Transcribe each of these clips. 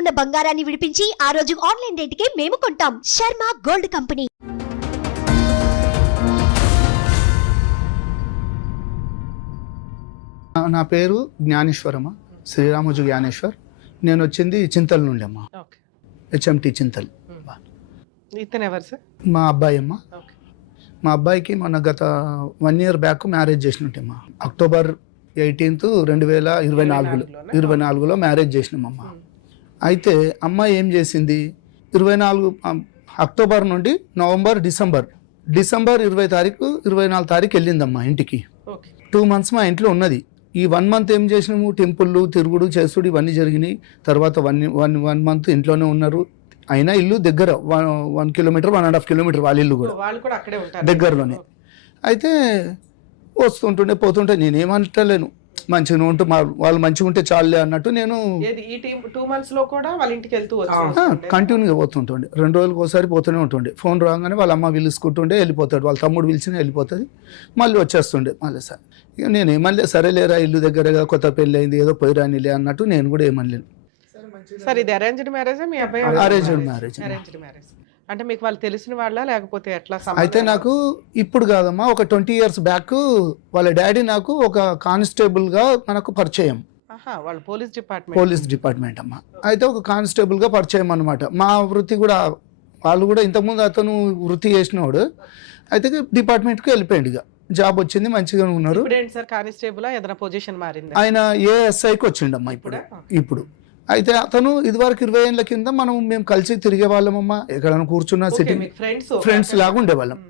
ఉన్న బంగారాన్ని విడిపించి ఆ రోజు ఆన్లైన్ రేటుకే మేము కొంటాం. Sharma gold company. నా పేరు జ్ఞానేశ్వరమ్మ, శ్రీరామోజు జ్ఞానేశ్వర్. నేను వచ్చింది చింతల నుండి అమ్మ, హెచ్ఎంటి చింతల్. మా అబ్బాయి అమ్మ. మా అబ్బాయికి మొన్న గత 1 year బ్యాక్ మ్యారేజ్ చేసినట్టమ్మా. October 18th 2024లో మ్యారేజ్ చేసినామమ్మ. అయితే అమ్మాయి ఏం చేసింది, 24 అక్టోబర్ నుండి నవంబర్ డిసెంబర్ 20 తారీఖు 24 తారీఖు వెళ్ళిందమ్మా ఇంటికి. 2 months మా ఇంట్లో ఉన్నది. ఈ 1 month ఏం చేసినాము, టెంపుల్ తిరుగుడు చేసుడు ఇవన్నీ జరిగినాయి. తర్వాత 1 month ఇంట్లోనే ఉన్నారు. అయినా ఇల్లు దగ్గర 1 kilometer 1.5 kilometer వాళ్ళ ఇల్లు కూడా దగ్గరలోనే. అయితే వస్తుంటుండే పోతుంటే నేనేమంటలేను, మంచిగా ఉంటే వాళ్ళు మంచిగా ఉంటే చాలే అన్నట్టు నేను కంటిన్యూగా పోతుంటుండే. 2 రోజులకు ఒకసారి పోతూనే ఉంటుండే. ఫోన్ రాగానే వాళ్ళ అమ్మ పిలుచుకుంటుండే వెళ్ళిపోతాడు, వాళ్ళ తమ్ముడు పిలిచినా వెళ్ళిపోతుంది, మళ్ళీ వచ్చేస్తుండే. మళ్ళీ సార్ ఇక నేను ఏమనలే, సరేలేరా ఇల్లు దగ్గరగా కొత్త పెళ్ళి అయింది ఏదో పోయి రానిలే అన్నట్టు నేను కూడా ఏమనలేను. సార్ ఇది అరేంజ్డ్ మ్యారేజ్? మీ అబ్బాయి అరేంజ్డ్ మ్యారేజ్. అరేంజ్డ్ మ్యారేజ్ అంటే మీకు వాళ్ళు తెలిసిన వాళ్ళ లేకపోతే ఎట్లా? అయితే నాకు ఇప్పుడు కాదమ్మా, ఒక 20 years బ్యాక్ వాళ్ళ డాడీ నాకు ఒక కానిస్టేబుల్ గా మనకు పరిచయం. వాళ్ళు పోలీస్ డిపార్ట్మెంట్ అమ్మా. అయితే ఒక కానిస్టేబుల్ గా పరిచయం అనమాట. మా వృత్తి కూడా వాళ్ళు కూడా ఇంతకుముందు అతను వృత్తి చేసినవాడు. అయితే డిపార్ట్మెంట్కి వెళ్ళిపోయింది, ఇక జాబ్ వచ్చింది, మంచిగా ఉన్నారు. ఆయన ఏఎస్ఐకి వచ్చిండమ్మా ఇప్పుడు. అయితే అతను ఇదివరకు 20 ఏళ్ళ కింద మేము కలిసి తిరిగే వాళ్ళమమ్మా. ఎక్కడైనా కూర్చున్నా సిట్టింగ్ ఫ్రెండ్స్ లాగా ఉండేవాళ్ళం.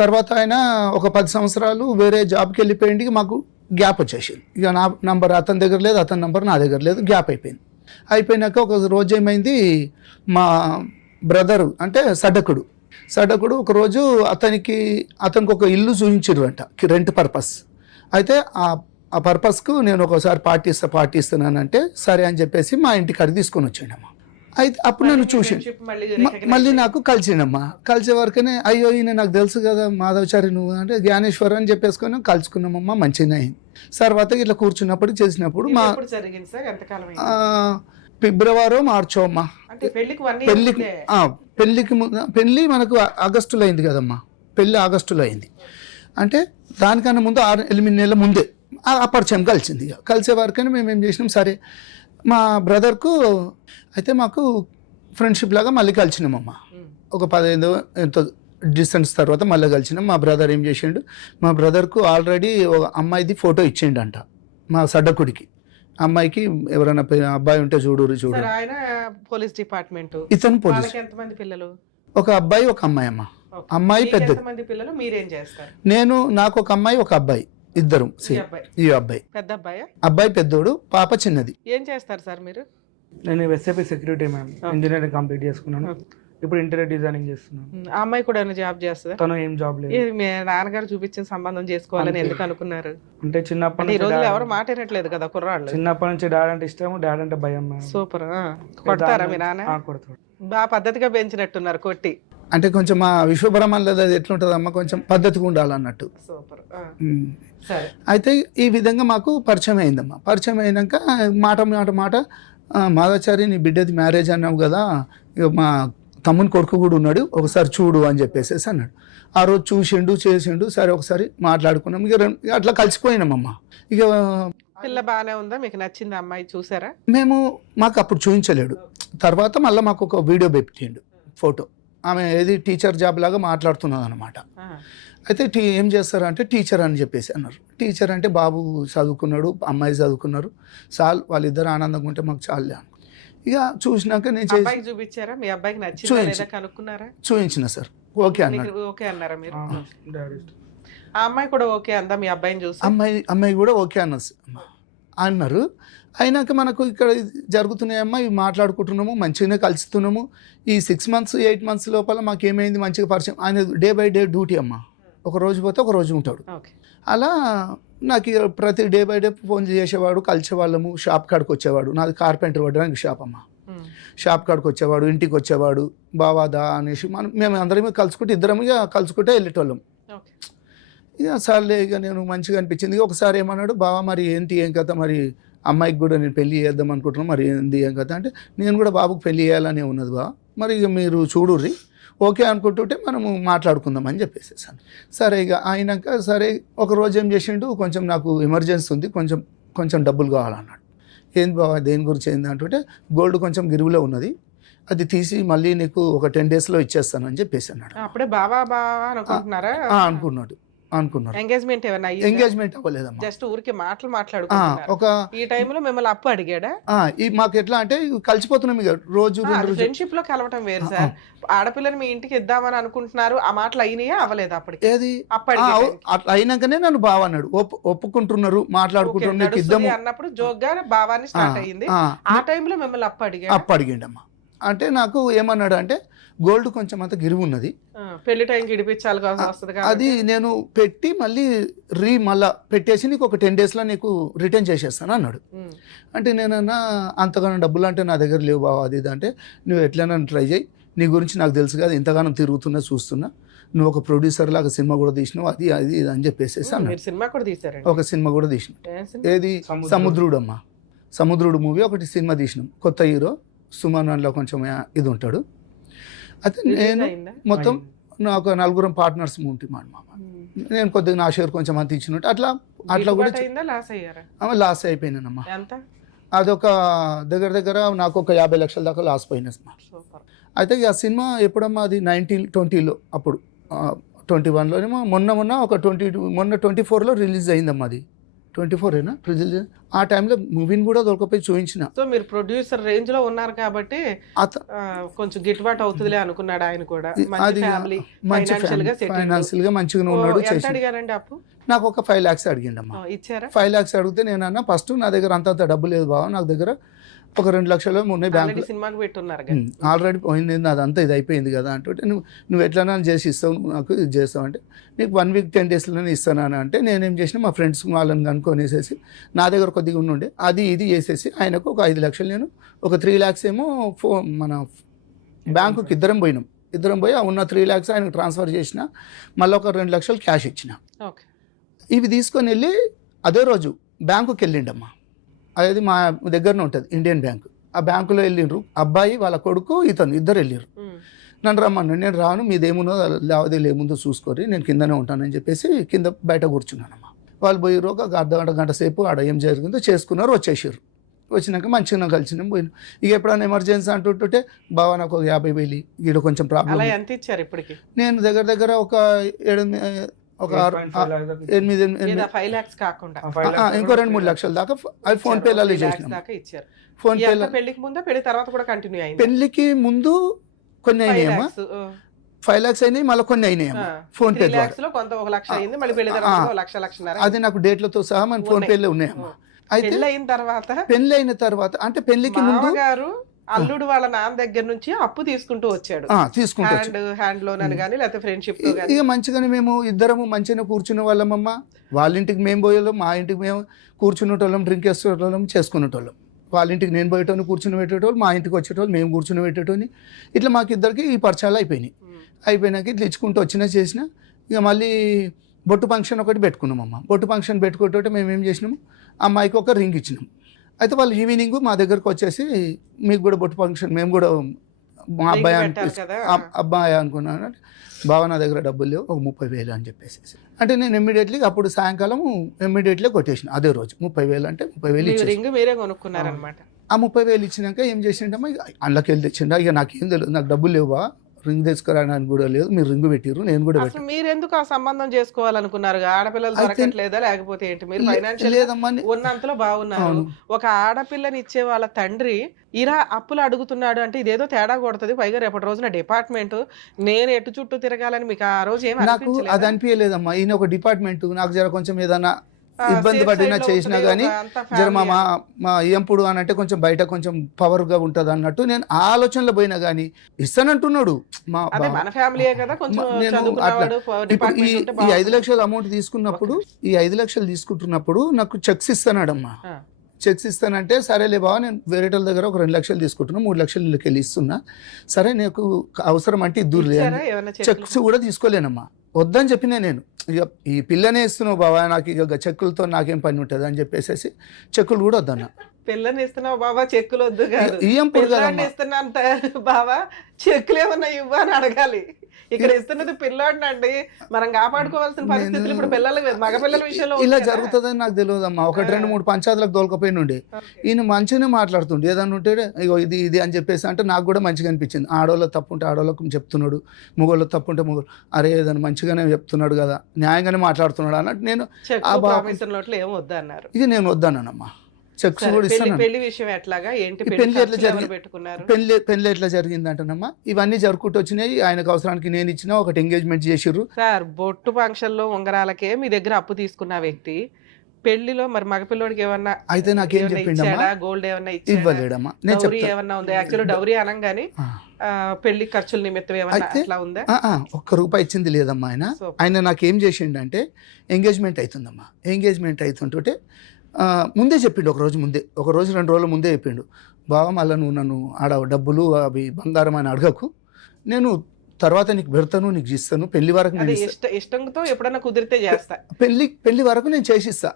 తర్వాత ఆయన ఒక 10 సంవత్సరాలు వేరే జాబ్కి వెళ్ళిపోయింది. మాకు గ్యాప్ వచ్చేసింది. ఇక నా నంబర్ అతని దగ్గర లేదు, అతని నంబర్ నా దగ్గర లేదు, గ్యాప్ అయిపోయింది. అయిపోయినాక ఒక రోజు ఏమైంది, మా బ్రదరు అంటే సడ్డకుడు ఒకరోజు అతనికి ఒక ఇల్లు చూపించారంట రెంట్ పర్పస్. అయితే ఆ పర్పస్కు నేను ఒకసారి పార్టీ ఇస్తున్నానంటే సరే అని చెప్పేసి మా ఇంటికి అడిగి తీసుకొని వచ్చాడమ్మా. అయితే అప్పుడు నన్ను చూసి మళ్ళీ నాకు కలిసిండమ్మా. కలిసే వరకనే అయ్యో ఈయన నాకు తెలుసు కదా మాధవచారి నువ్వు అంటే జ్ఞానేశ్వర్ అని చెప్పేసుకొని కలుసుకున్నామమ్మా. మంచిగా అయింది. తర్వాత ఇట్లా కూర్చున్నప్పుడు చేసినప్పుడు మా ఫిబ్రవరి మార్చో అమ్మా పెళ్ళి మనకు ఆగస్టులో అయింది కదమ్మా. పెళ్ళి ఆగస్టులో అయింది అంటే దానికన్నా ముందు 8 నెలల ముందే ఆ పరిచయం కలిసింది. ఇక కలిసే వరకనే మేము ఏం చేసినాం, సరే మా బ్రదర్కు అయితే మాకు ఫ్రెండ్షిప్ లాగా మళ్ళీ కలిసినామమ్మా. ఒక 15 ఎంతో డిస్టెన్స్ తర్వాత మళ్ళీ కలిసినాం. మా బ్రదర్ ఏం చేసిండు, మా బ్రదర్కు ఆల్రెడీ ఒక అమ్మాయిది ఫోటో ఇచ్చిండంట మా సడ్డకుడికి. అమ్మాయికి ఎవరైనా అబ్బాయి ఉంటే చూడు. Police department. ఇతను పోలీస్. ఒక అబ్బాయి ఒక అమ్మాయి అమ్మ. అమ్మాయి పెద్దది. నాకు ఒక అమ్మాయి ఒక అబ్బాయి, ఇద్దరు. ఈ అబ్బాయి అబ్బాయి పెద్దోడు, పాప చిన్నది. ఏం చేస్తారు సార్ మీరు? నేను SAP security ma'am, engineering complete చేసుకున్నాను. ఇప్పుడు ఇంటీరియర్ డిజైనింగ్ చేస్తున్నాను. ఆ అమ్మాయి కూడా జాబ్ చేస్తుంది? తను ఏం జాబ్ లేదు. మీ నాన్నగారు చూపించిన సంబంధం చేసుకోవాలని ఎందుకు అనుకున్నారు? అంటే చిన్నప్పటి నుంచి ఎవరు మాట్లాడట్లేదు కదా కుర్రాళ్ళు. చిన్నప్పటి నుంచి డాడీ అంటే ఇష్టం, డాడీ అంటే భయం. సూపర్. కొడతారా మీ నాన్న? కొడతాడు. బాగా పద్ధతిగా పెంచినట్టున్నారు కొట్టి. అంటే కొంచెం మా విశ్వబ్రహ్మణ్లో అది ఎట్లుంటుందమ్మా, కొంచెం పద్ధతిగా ఉండాలన్నట్టు. సూపర్. అయితే ఈ విధంగా మాకు పరిచయం అయిందమ్మా. పరిచయం అయినాక మాట మాధవచారి నీ బిడ్డది మ్యారేజ్ అన్నావు కదా, ఇక మా తమ్ముని కొడుకు కూడా ఉన్నాడు, ఒకసారి చూడు అని చెప్పేసి అన్నాడు. ఆ రోజు చూసిండు చేసిండు, సరే ఒకసారి మాట్లాడుకున్నాం. ఇక అట్లా కలిసిపోయినామమ్మా. ఇక పిల్ల బాగానే ఉందా? మీకు నచ్చింది అమ్మాయి? చూసారా? మాకు అప్పుడు చూపించలేడు. తర్వాత మళ్ళీ మాకు ఒక వీడియో పెట్టిండు, ఫోటో. ఆమె ఏది టీచర్ జాబ్ లాగా మాట్లాడుతున్నది అనమాట. అయితే ఏం చేస్తారంటే టీచర్ అని చెప్పేసి అన్నారు. టీచర్ అంటే బాబు చదువుకున్నాడు, అమ్మాయి చదువుకున్నారు, చాలు వాళ్ళిద్దరు ఆనందంగా ఉంటే మాకు చాలే అనుకో. ఇక చూసినాక నేను చూపించారా? మీ అబ్బాయికి నచ్చిందా చూపించిన సార్. ఓకే అన్నారు. ఓకే అన్నారా మీరు? ఆ అమ్మాయి కూడా ఓకే అందా మీ అబ్బాయిని చూసి? అమ్మాయి కూడా ఓకే అన్నారు. అయినాక మనకు ఇక్కడ జరుగుతున్నాయమ్మా, ఇవి మాట్లాడుకుంటున్నాము, మంచిగానే కలుస్తున్నాము. ఈ 6 months 8 months లోపల మాకు ఏమైంది, మంచిగా పరిచయం. ఆయన డే బై డే డ్యూటీ అమ్మా, ఒక రోజు పోతే ఒక రోజు ఉంటాడు. అలా నాకు ప్రతి డే బై డే ఫోన్ చేసేవాడు, కలిసేవాళ్ళము. షాప్ కాడికి వచ్చేవాడు, నాది కార్పెంటర్ పడడానికి షాప్ అమ్మ. షాప్ కాడికి వచ్చేవాడు, ఇంటికి వచ్చేవాడు, బావాదా అనేసి మేము అందరం కలుసుకుంటే ఇద్దరం ఇక కలుసుకుంటే వెళ్ళేటోళ్ళం. ఇక సర్లే, ఇక నేను మంచిగా అనిపించింది. ఒకసారి ఏమన్నాడు, బావా మరి ఏంటి ఏం కథ, మరి అమ్మాయికి కూడా నేను పెళ్లి చేద్దాం అనుకుంటున్నాను, మరి ఏంది ఏం కదా అంటే నేను కూడా బాబుకి పెళ్లి చేయాలనే ఉన్నది బా, మరి ఇక మీరు చూడుర్రి ఓకే అనుకుంటుంటే మనము మాట్లాడుకుందామని చెప్పేసేసాను. సరే ఇక అయినాక సరే ఒక రోజు ఏం చేసిండు, కొంచెం నాకు ఎమర్జెన్సీ ఉంది, కొంచెం డబ్బులు కావాలన్నాడు. ఏంది బాబా దేని గురించి ఏంది అంటుంటే గోల్డ్ కొంచెం గిరువులో ఉన్నది, అది తీసి మళ్ళీ నీకు ఒక 10 daysలో ఇచ్చేస్తాను అని చెప్పేసి అన్నాడు. అప్పుడే బావా అనుకుంటున్నారా? అనుకున్నారు. ఎంగేజ్మెంట్ ఏమైనా ఎంగేజ్మెంట్ అవ్వలేదమ్మా, జస్ట్ ఊరికి మాట్లాడుకుంటున్నారు. ఒక ఈ టైంలో మిమ్మల్ని అప్పు అడిగాడా? మాకు ఎట్లా అంటే కలిసిపోతున్నాం ఇక రోజు ఫ్రెండ్షిప్ లో కలవటం వేరు సార్. ఆడపిల్లని మీ ఇంటికి ఇద్దామని అనుకుంటున్నారు, ఆ మాటలు అయినాయా అవ్వలేదు అప్పటికి? ఏది అట్లా అయినాకనే నన్ను బావ అన్నాడు, ఒప్పుకుంటున్నారు మాట్లాడుకుంటున్నారు నీకు ఇద్దాము అన్నప్పుడు జోగ్గా బావాన్ని స్టార్ట్ అయ్యింది. ఆ టైంలో మిమ్మల్ని అప్పు అడిగాడమ్మా. అంటే నాకు ఏమన్నాడు అంటే గోల్డ్ కొంచెం అంత గిరువు ఉన్నది, పెళ్లి టైంకి ఇడిపించాలి వస్తుంది, అది నేను పెట్టి మళ్ళీ మళ్ళా పెట్టేసి నీకు ఒక 10 daysలో నీకు రిటర్న్ చేసేస్తాను అన్నాడు. అంటే నేనన్నా అంతగానో డబ్బులు అంటే నా దగ్గర లేవు బావ అది ఇది అంటే, నువ్వు ఎట్లైనా ట్రై చేయి, నీ గురించి నాకు తెలుసు కదా, ఇంతగానో తిరుగుతున్నా చూస్తున్నా, నువ్వు ఒక ప్రొడ్యూసర్ లాగా సినిమా కూడా తీసినావు అది ఇది అని చెప్పేసి అన్నాడు. సినిమా కూడా తీసారు? ఒక సినిమా కూడా తీసిన. ఏది? సముద్రుడు అమ్మా, సముద్రుడు మూవీ ఒకటి సినిమా తీసినాం, కొత్త హీరో సుమన్ అందులో కొంచెం ఇది ఉంటాడు. అయితే నేను మొత్తం నాకు 4 పార్ట్నర్స్ ఉంటాం అన్నమాట. నేను కొద్దిగా నా షేర్ కొంచెం అంత ఇచ్చినట్టు అట్లా కూడా లాస్ అయిపోయినానమ్మా. అదొక దగ్గర నాకు ఒక 50 లక్షల దాకా లాస్ పోయినా. అయితే ఆ సినిమా ఎప్పుడమ్మా అది 1920లో, అప్పుడు 21లోనేమో మొన్న 24లో రిలీజ్ అయిందమ్మా. అది 24ఏనా రిలీజ్? ఆ టైంలో మూవీని కూడా దొరకపోయి చూపించిన. సో మీరు ప్రొడ్యూసర్ రేంజ్ లో ఉన్నారు కాబట్టి కొంచెం గిట్టుబాటు అవుతుందిలే అనుకున్నాడు ఆయన కూడా. అది ఫైనాన్షియల్ గా మంచిగా ఉన్నాడు. అడిగారండి అప్పు? నాకు ఒక 5 lakhs అడిగిండమ్మా. ఇచ్చారా? 5 lakhs అడిగితే నేనన్నా ఫస్ట్ నా దగ్గర అంత డబ్బు లేదు బావ, నాకు దగ్గర ఒక 2 లక్షలు ఉన్నాయి బ్యాంక్, సినిమాకి పెట్టున్నారు ఆల్రెడీ పోయింది అదంతా ఇది అయిపోయింది కదా అంటే, నువ్వు ఎట్లన్నా చేసి ఇస్తావు, నాకు ఇది చేస్తావు అంటే నీకు 1 week 10 daysలోనే ఇస్తాను అంటే నేనేం చేసిన మా ఫ్రెండ్స్ వాళ్ళని కనుక్కొనేసేసి నా దగ్గర కొద్దిగా ఉండే అది ఇది చేసేసి ఆయనకు ఒక 5 లక్షలు, నేను ఒక 3 lakhs ఏమో మన బ్యాంకుకి ఇద్దరం పోయి ఉన్న 3 lakhs ఆయనకు ట్రాన్స్ఫర్ చేసిన, మళ్ళీ ఒక 2 లక్షలు క్యాష్ ఇచ్చిన. ఇవి తీసుకొని వెళ్ళి అదే రోజు బ్యాంకుకి వెళ్ళిండమ్మా. అది మా దగ్గరనే ఉంటుంది ఇండియన్ బ్యాంక్. ఆ బ్యాంకులో వెళ్ళిండ్రు, అబ్బాయి వాళ్ళ కొడుకు ఇతను ఇద్దరు వెళ్ళిర్రు. నన్ను రమ్మన్నాడు, నేను రాను, మీదేముందో లావాదేవీలు ఏముందో చూసుకొని నేను కిందనే ఉంటానని చెప్పేసి కింద బయట కూర్చున్నానమ్మా. వాళ్ళు పోయిర్రు, ఒక గంట సేపు ఆడ ఏం జరిగిందో చేసుకున్నారు, వచ్చేసారు. వచ్చినాక మంచిగా కలిసినాం పోయినాం. ఇక ఎప్పుడైనా ఎమర్జెన్సీ అంటుంటే బావ నాకు ఒక 50,000 ఇక్కడ కొంచెం ప్రాబ్లం. ఎంత ఇచ్చారు ఇప్పటికి? నేను దగ్గర ఒక 5 lakhs కాకుండా ఇంకో 2-3 లక్షల దాకా అవి ఫోన్ పేలలో చేసినాం. ఫోన్ పే పెళ్లికి ముందు పెళ్లి తర్వాత కూడా కంటిన్యూ అయింది? పెళ్లికి ముందు కొన్ని అయినాయమ్మా, 5 lakhs అయినాయి, మళ్ళీ కొన్ని అయినాయమ్మా ఫోన్ పే ద్వారా. కొంత 1 లక్ష అయింది, మళ్ళీ పెళ్లి తర్వాత 1,00,000 అది నాకు డేట్లతో సహా మన ఫోన్ పేలో ఉన్నాయమ్మా. అయితే పెళ్లి అయిన తర్వాత అంటే పెళ్లికి ముందు గారు అల్లుడు వాళ్ళ నాన్న దగ్గర నుంచి అప్పు తీసుకుంటూ వచ్చాడు, హ్యాండ్ లోన్ అని కానీ లేకపోతే ఫ్రెండ్షిప్. ఇక మంచిగానే మేము ఇద్దరము మంచిగా కూర్చునే వాళ్ళమమ్మా. వాళ్ళ ఇంటికి మేము పోయేళ్ళం, మా ఇంటికి మేము కూర్చునేటోళ్ళం, డ్రింక్ వేసేటోళ్ళం, చేసుకునేటోళ్ళం. వాళ్ళ ఇంటికి నేను పోయేటోని కూర్చుని పెట్టేటోళ్ళు, మా ఇంటికి వచ్చేటోళ్ళు, మేము కూర్చుని పెట్టేటోని. ఇట్లా మాకు ఇద్దరికి ఈ పరిచయాలు అయిపోయినాక ఇట్లా ఇచ్చుకుంటూ చేసిన. ఇక మళ్ళీ బొట్టు ఫంక్షన్ ఒకటి పెట్టుకున్నామమ్మా. బొట్టు ఫంక్షన్ పెట్టుకుంటే మేము ఏం చేసినాము, అమ్మాయికి ఒక రింగ్ ఇచ్చినాం. అయితే వాళ్ళు ఈవినింగ్ మా దగ్గరకు వచ్చేసి మీకు కూడా బొట్టు ఫంక్షన్, మేము కూడా మా అబ్బాయి అనుకున్నాను అంటే, బావ నా దగ్గర డబ్బులు లేవు, ఒక 30,000 అని చెప్పేసి అంటే నేను ఇమ్మీడియట్లీ అప్పుడు సాయంకాలం కొట్టేసిన. అదే రోజు 30,000 అంటే 30,000 ఇచ్చి, ఆ 30,000 ఇచ్చినాక ఏం చేసిండమ్మా, అందులోకి వెళ్ళి తెచ్చిండ. ఇక నాకేం తెలియదు, నాకు డబ్బులు లేవా, రింగ్ తెచ్చుకోవడానికి కూడా లేదు, మీరు రింగ్ పెట్టిర్రు, నేను కూడా పెట్టాను. మీరు ఎందుకు ఆ సంబంధం చేసుకోవాలనుకున్నారు? ఆడపిల్లలు దొరకట్లేదా లేకపోతే ఏంటి? మీరు ఫైనాన్షియల్ ఉన్నంతలో బాగున్నారు. ఒక ఆడపిల్లని ఇచ్చే వాళ్ళ తండ్రి ఇలా అప్పులు అడుగుతున్నాడు అంటే ఇదేదో తేడా కొడుతుంది. పైగా రేపటి రోజున డిపార్ట్మెంట్ నేను ఎటు చుట్టూ తిరగాలని మీకు ఆ రోజు ఏమి నాకు అది అనిపించలేదమ్మా. ఈయన ఒక డిపార్ట్మెంట్, నాకు జర కొంచెం ఏదైనా ఇబ్బంది పడినా చేసినా కానీ జర మా ఎంపుడు అని అంటే కొంచెం బయట కొంచెం పవర్గా ఉంటుంది అన్నట్టు నేను ఆలోచనలో పోయినా కానీ ఇస్తానంటున్నాడు. ఈ 5 లక్షల అమౌంట్ తీసుకున్నప్పుడు, ఈ 5 లక్షలు తీసుకుంటున్నప్పుడు నాకు చెక్స్ ఇస్తానాడమ్మా. చెక్స్ ఇస్తానంటే సరేలే బావ, నేను వేరేటోళ్ళ దగ్గర ఒక 2 లక్షలు తీసుకుంటున్నా, 3 లక్షలు వెళ్ళి ఇస్తున్నా, సరే నీకు అవసరం అంటే ఇద్దరు చెక్స్ కూడా తీసుకోలేనమ్మా. వద్దని చెప్పినా నేను ఇక ఈ పిల్లనే ఇస్తున్నావు బావా, నాకు ఇక చెక్కులతో నాకేం పని ఉంటుంది అని చెప్పేసి చెక్కులు కూడా వద్దన్నా. పిల్లని ఇస్తున్నావు బాబా, చెక్కులు వద్దు కాదు, ఇయ్యం పిల్లాడిని ఇస్తున్నాను బాబా, చెక్కులు ఏమన్నా ఇవ్వ అని అడగాలి. ఇక్కడ ఇస్తున్నది పిల్లాడిని అండి, మనం కాపాడుకోవాల్సిన పరిస్థితులు ఇప్పుడు పిల్లలు మగపిల్లల విషయంలో ఇలా జరుగుతుందని నాకు తెలియదమ్మా. 1-2-3 పంచాయతీలకు దొరకపోయినుండే ఈయన మంచిగానే మాట్లాడుతుండే, ఏదన్నా ఉంటే ఇగో ఇది ఇది అని చెప్పేసి అంటే నాకు కూడా మంచిగా అనిపించింది. ఆడవాళ్ళకి తప్పు ఉంటే ఆడవాళ్ళకు చెప్తున్నాడు, మగవాళ్ళకి తప్పు ఉంటే మగవాళ్ళు అరే ఏదైనా మంచిగానే చెప్తున్నాడు కదా, న్యాయంగానే మాట్లాడుతున్నాడు అన్నట్టు నేను ఏం వద్దు అన్నారు. ఇక నేను వద్దన్నానమ్మా. చెక్స్ కూడా ఇస్తాను. పెళ్లి విషయం ఎట్లాగా ఏంటి, పెళ్లి ఎట్లా జరిగింది అంటేనమ్మా, ఇవన్నీ జరుపుకుంటూ వచ్చినాయి. ఆయనకు అవసరానికి నేను ఇచ్చిన ఒకటి ఎంగేజ్మెంట్ చేసిర్రు సార్. బొట్టు ఫంక్షన్ లో ఉంగరాలకే మీ దగ్గర అప్పు తీసుకున్న వ్యక్తి పెళ్లిలో మరి మగపిల్లోడికి ఏమన్నా అయితే నాకేం చెప్పిండమ్మా, గోల్డ్ ఏమన్నా ఇవ్వలేడమ్మా. డౌరీ ఏమన్నా ఉందా? యాక్చువల్లీ డౌరీ అనగానే పెళ్లి ఖర్చుల నిమిత్తం ఏమన్నా అట్లా ఉందా? ₹1 ఇచ్చింది లేదమ్మా. ఆయన నాకేం చేసిండంటే ఎంగేజ్మెంట్ అవుతుందమ్మా. ఎంగేజ్మెంట్ అవుతుంటే ముందే చెప్పిండు, ఒక రోజు 2 రోజుల ముందే చెప్పిండు, బాగా మళ్ళీ నువ్వు నన్ను ఆడ డబ్బులు అవి బంగారం అని అడగకు, నేను తర్వాత నీకు పెడతాను, నీకు ఇస్తాను, పెళ్లి వరకు ఇష్టంతో ఎప్పుడైనా కుదిరితే చేస్తా, పెళ్లి వరకు నేను చేసిస్తా.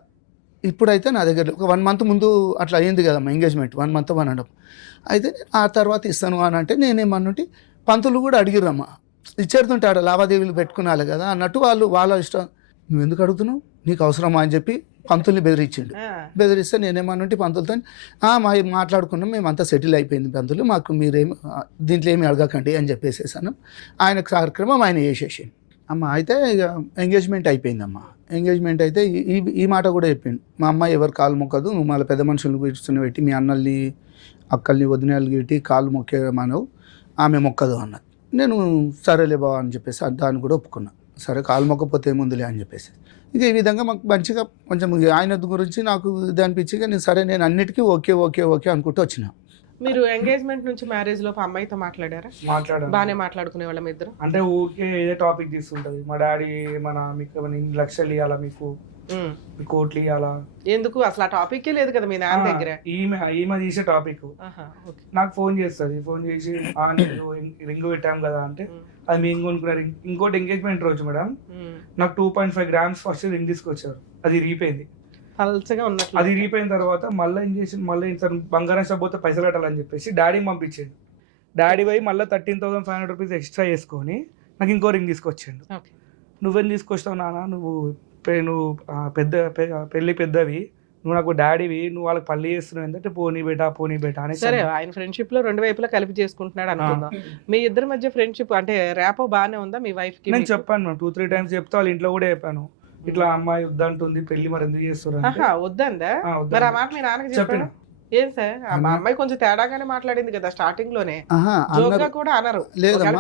ఇప్పుడైతే నా దగ్గర ఒక 1 మంత్ ముందు అట్లా అయ్యింది కదమ్మా ఎంగేజ్మెంట్, 1 మంత్ 1.5. అయితే ఆ తర్వాత ఇస్తాను అని అంటే నేనేమన్నుంటే పంతులు కూడా అడిగిరమ్మా, ఇచ్చేరుతుంటే ఆడ లావాదేవీలు పెట్టుకున్నాలి కదా అన్నట్టు వాళ్ళ ఇష్టం. నువ్వు ఎందుకు అడుగుతున్నావు, నీకు అవసరమా అని చెప్పి పంతుల్ని బెదిరించిండు. బెదిరిస్తే నేనేమన్నుంటే పంతులతో మాట్లాడుకున్నాం, మేమంతా సెటిల్ అయిపోయింది పంతులు, మాకు మీరేమి దీంట్లో ఏమి అడగకండి అని చెప్పేసేసాను. ఆయన కార్యక్రమం ఆయన చేసేసి అమ్మ. అయితే ఇక ఎంగేజ్మెంట్ అయిపోయిందమ్మా. ఎంగేజ్మెంట్ అయితే ఈ మాట కూడా చెప్పిండు, మా అమ్మాయి ఎవరు కాలు మొక్కదు, నువ్వు మళ్ళీ పెద్ద మనుషులను కూర్చుని పెట్టి మీ అన్నల్ని అక్కల్ని వదినల్ని పెట్టి కాలు మొక్కేమనవు, ఆమె మొక్కదు అన్నది. నేను సరేలే బావ అని చెప్పేసి దాన్ని కూడా ఒప్పుకున్నా. సరే కాలు మొక్కపోతే ఏముందిలే అని చెప్పేసి ఇక ఈ విధంగా మాకు మంచిగా కొంచెం ఆయన గురించి నాకు ఇది అనిపించి నేను సరే నేను అన్నిటికీ ఓకే ఓకే ఓకే అనుకుంటూ వచ్చిన. మీరు ఎంగేజ్మెంట్ నుంచి మ్యారేజ్ లోపు అమ్మాయితో మాట్లాడారా? బాగానే మాట్లాడుకునే వాళ్ళ ఇద్దరు. అంటే ఊరికే ఏదో టాపిక్ తీసుకుంటది, మా డాడీ మీకు 2 లక్షలు ఇవ్వాలా, మీకు కోట్లు ఇవ్వాలా, ఎందుకు అసలు ఆ టాపిక్ లేదు కదా మీ నాన్న దగ్గర. ఈమె తీసే టాపిక్ నాకు ఫోన్ చేస్తుంది, ఫోన్ చేసి రింగ్ పెట్టాం కదా అంటే అది మేము కొనుక్కున్న రింగ్. ఇంకోటి ఎంగేజ్మెంట్ రోజు మేడం నాకు 2.5 grams ఫస్ట్ రింగ్ తీసుకొచ్చారు, అది రీపోయింది. అది రీపోయిన తర్వాత మళ్ళీ ఏం చేసి మళ్ళీ బంగారం షాప్ పోతే పైసలు కట్టాలని చెప్పేసి డాడీ పంపించాడు. డాడీ పోయి మళ్ళీ 13,500 రూపీస్ ఎక్స్ట్రా వేసుకొని నాకు ఇంకో రింగ్ తీసుకొచ్చాడు. నువ్వేం తీసుకొస్తావు నాన్న, నువ్వు పెళ్లి పెద్దవి, నువ్వు నాకు డాడీవి, నువ్వు వాళ్ళకి పల్లి చేస్తున్నావు ఏంటంటే పోనీ బేటా అని. సరే ఆయన ఫ్రెండ్షిప్ లో 2 వైపులా కలిపి చేసుకుంటున్నాడు అనుకుందాం. మీ ఇద్దరి మధ్య ఫ్రెండ్షిప్ అంటే ర్యాపో బాగానే ఉందా మీ వైఫ్ కి? నేను చెప్పాను మ్యామ్ 2-3 times చెప్తా, వాళ్ళ ఇంట్లో కూడా చెప్పాను ఇట్లా అమ్మాయి వద్దంటుంది పెళ్లి, మరి ఎందుకు చేస్తున్నారు వద్దందా? మరి ఆ మాట మీ నాన్నకి చెప్పాను. ఏం సార్ మా అమ్మాయి కొంచెం తేడాగానే మాట్లాడింది కదా స్టార్టింగ్ లోనే, జోక్గా కూడా అనరు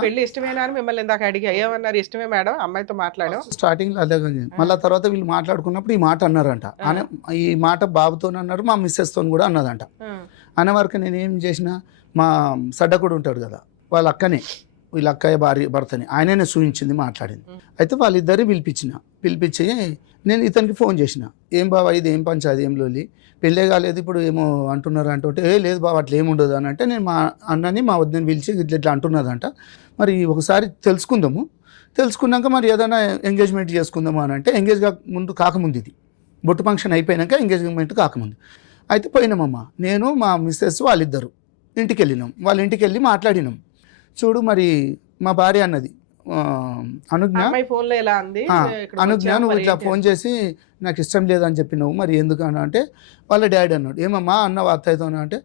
పెళ్లి ఇష్టమేనా అని మిమ్మల్ని ఇందాక అడిగి ఏమన్నారు, ఇష్టమే మేడం అమ్మాయితో మాట్లాడాం స్టార్టింగ్ లో అదే. మళ్ళీ తర్వాత వీళ్ళు మాట్లాడుకున్నప్పుడు ఈ మాట అన్నారంట. ఈ మాట బాబుతో అన్నారు, మా మిస్సెస్ తో కూడా అన్నదంట. అన్న వరకు నేను ఏం చేసిన, మా సడ్డకుడు ఉంటాడు కదా వాళ్ళ అక్కనే, వీళ్ళ అక్కయ్య భర్తని ఆయననే చూపించింది, మాట్లాడింది. అయితే వాళ్ళిద్దరిని పిలిపించి నేను ఇతనికి ఫోన్ చేసిన, ఏం బాబా ఇది ఏం పంచాది, ఏం లోలి, పెళ్ళే కాలేదు ఇప్పుడు ఏమో అంటున్నారు అంటే లేదు బాబా అట్లా ఏముండదు అని అంటే, నేను మా అన్నని మా వద్దని పిలిచి ఇట్లా అంటున్నదంట, మరి ఒకసారి తెలుసుకున్నాక మరి ఏదైనా ఎంగేజ్మెంట్ చేసుకుందాము అని అంటే, కాకముందు ఇది బొట్టు ఫంక్షన్ అయిపోయినాక ఎంగేజ్మెంట్ కాకముందు అయితే పోయినామమ్మ. నేను మా మిస్సెస్ వాళ్ళిద్దరు ఇంటికి వెళ్ళినాం. వాళ్ళ ఇంటికి వెళ్ళి మాట్లాడినాం. చూడు మరి మా భార్య అన్నది అనుజ్ఞ నువ్వు ఇట్లా ఫోన్ చేసి నాకు ఇష్టం లేదని చెప్పినావు, మరి ఎందుకన్నా అంటే వాళ్ళ డాడీ అన్నాడు. ఏమమ్మా అన్న అత్తయ్యతో అంటే,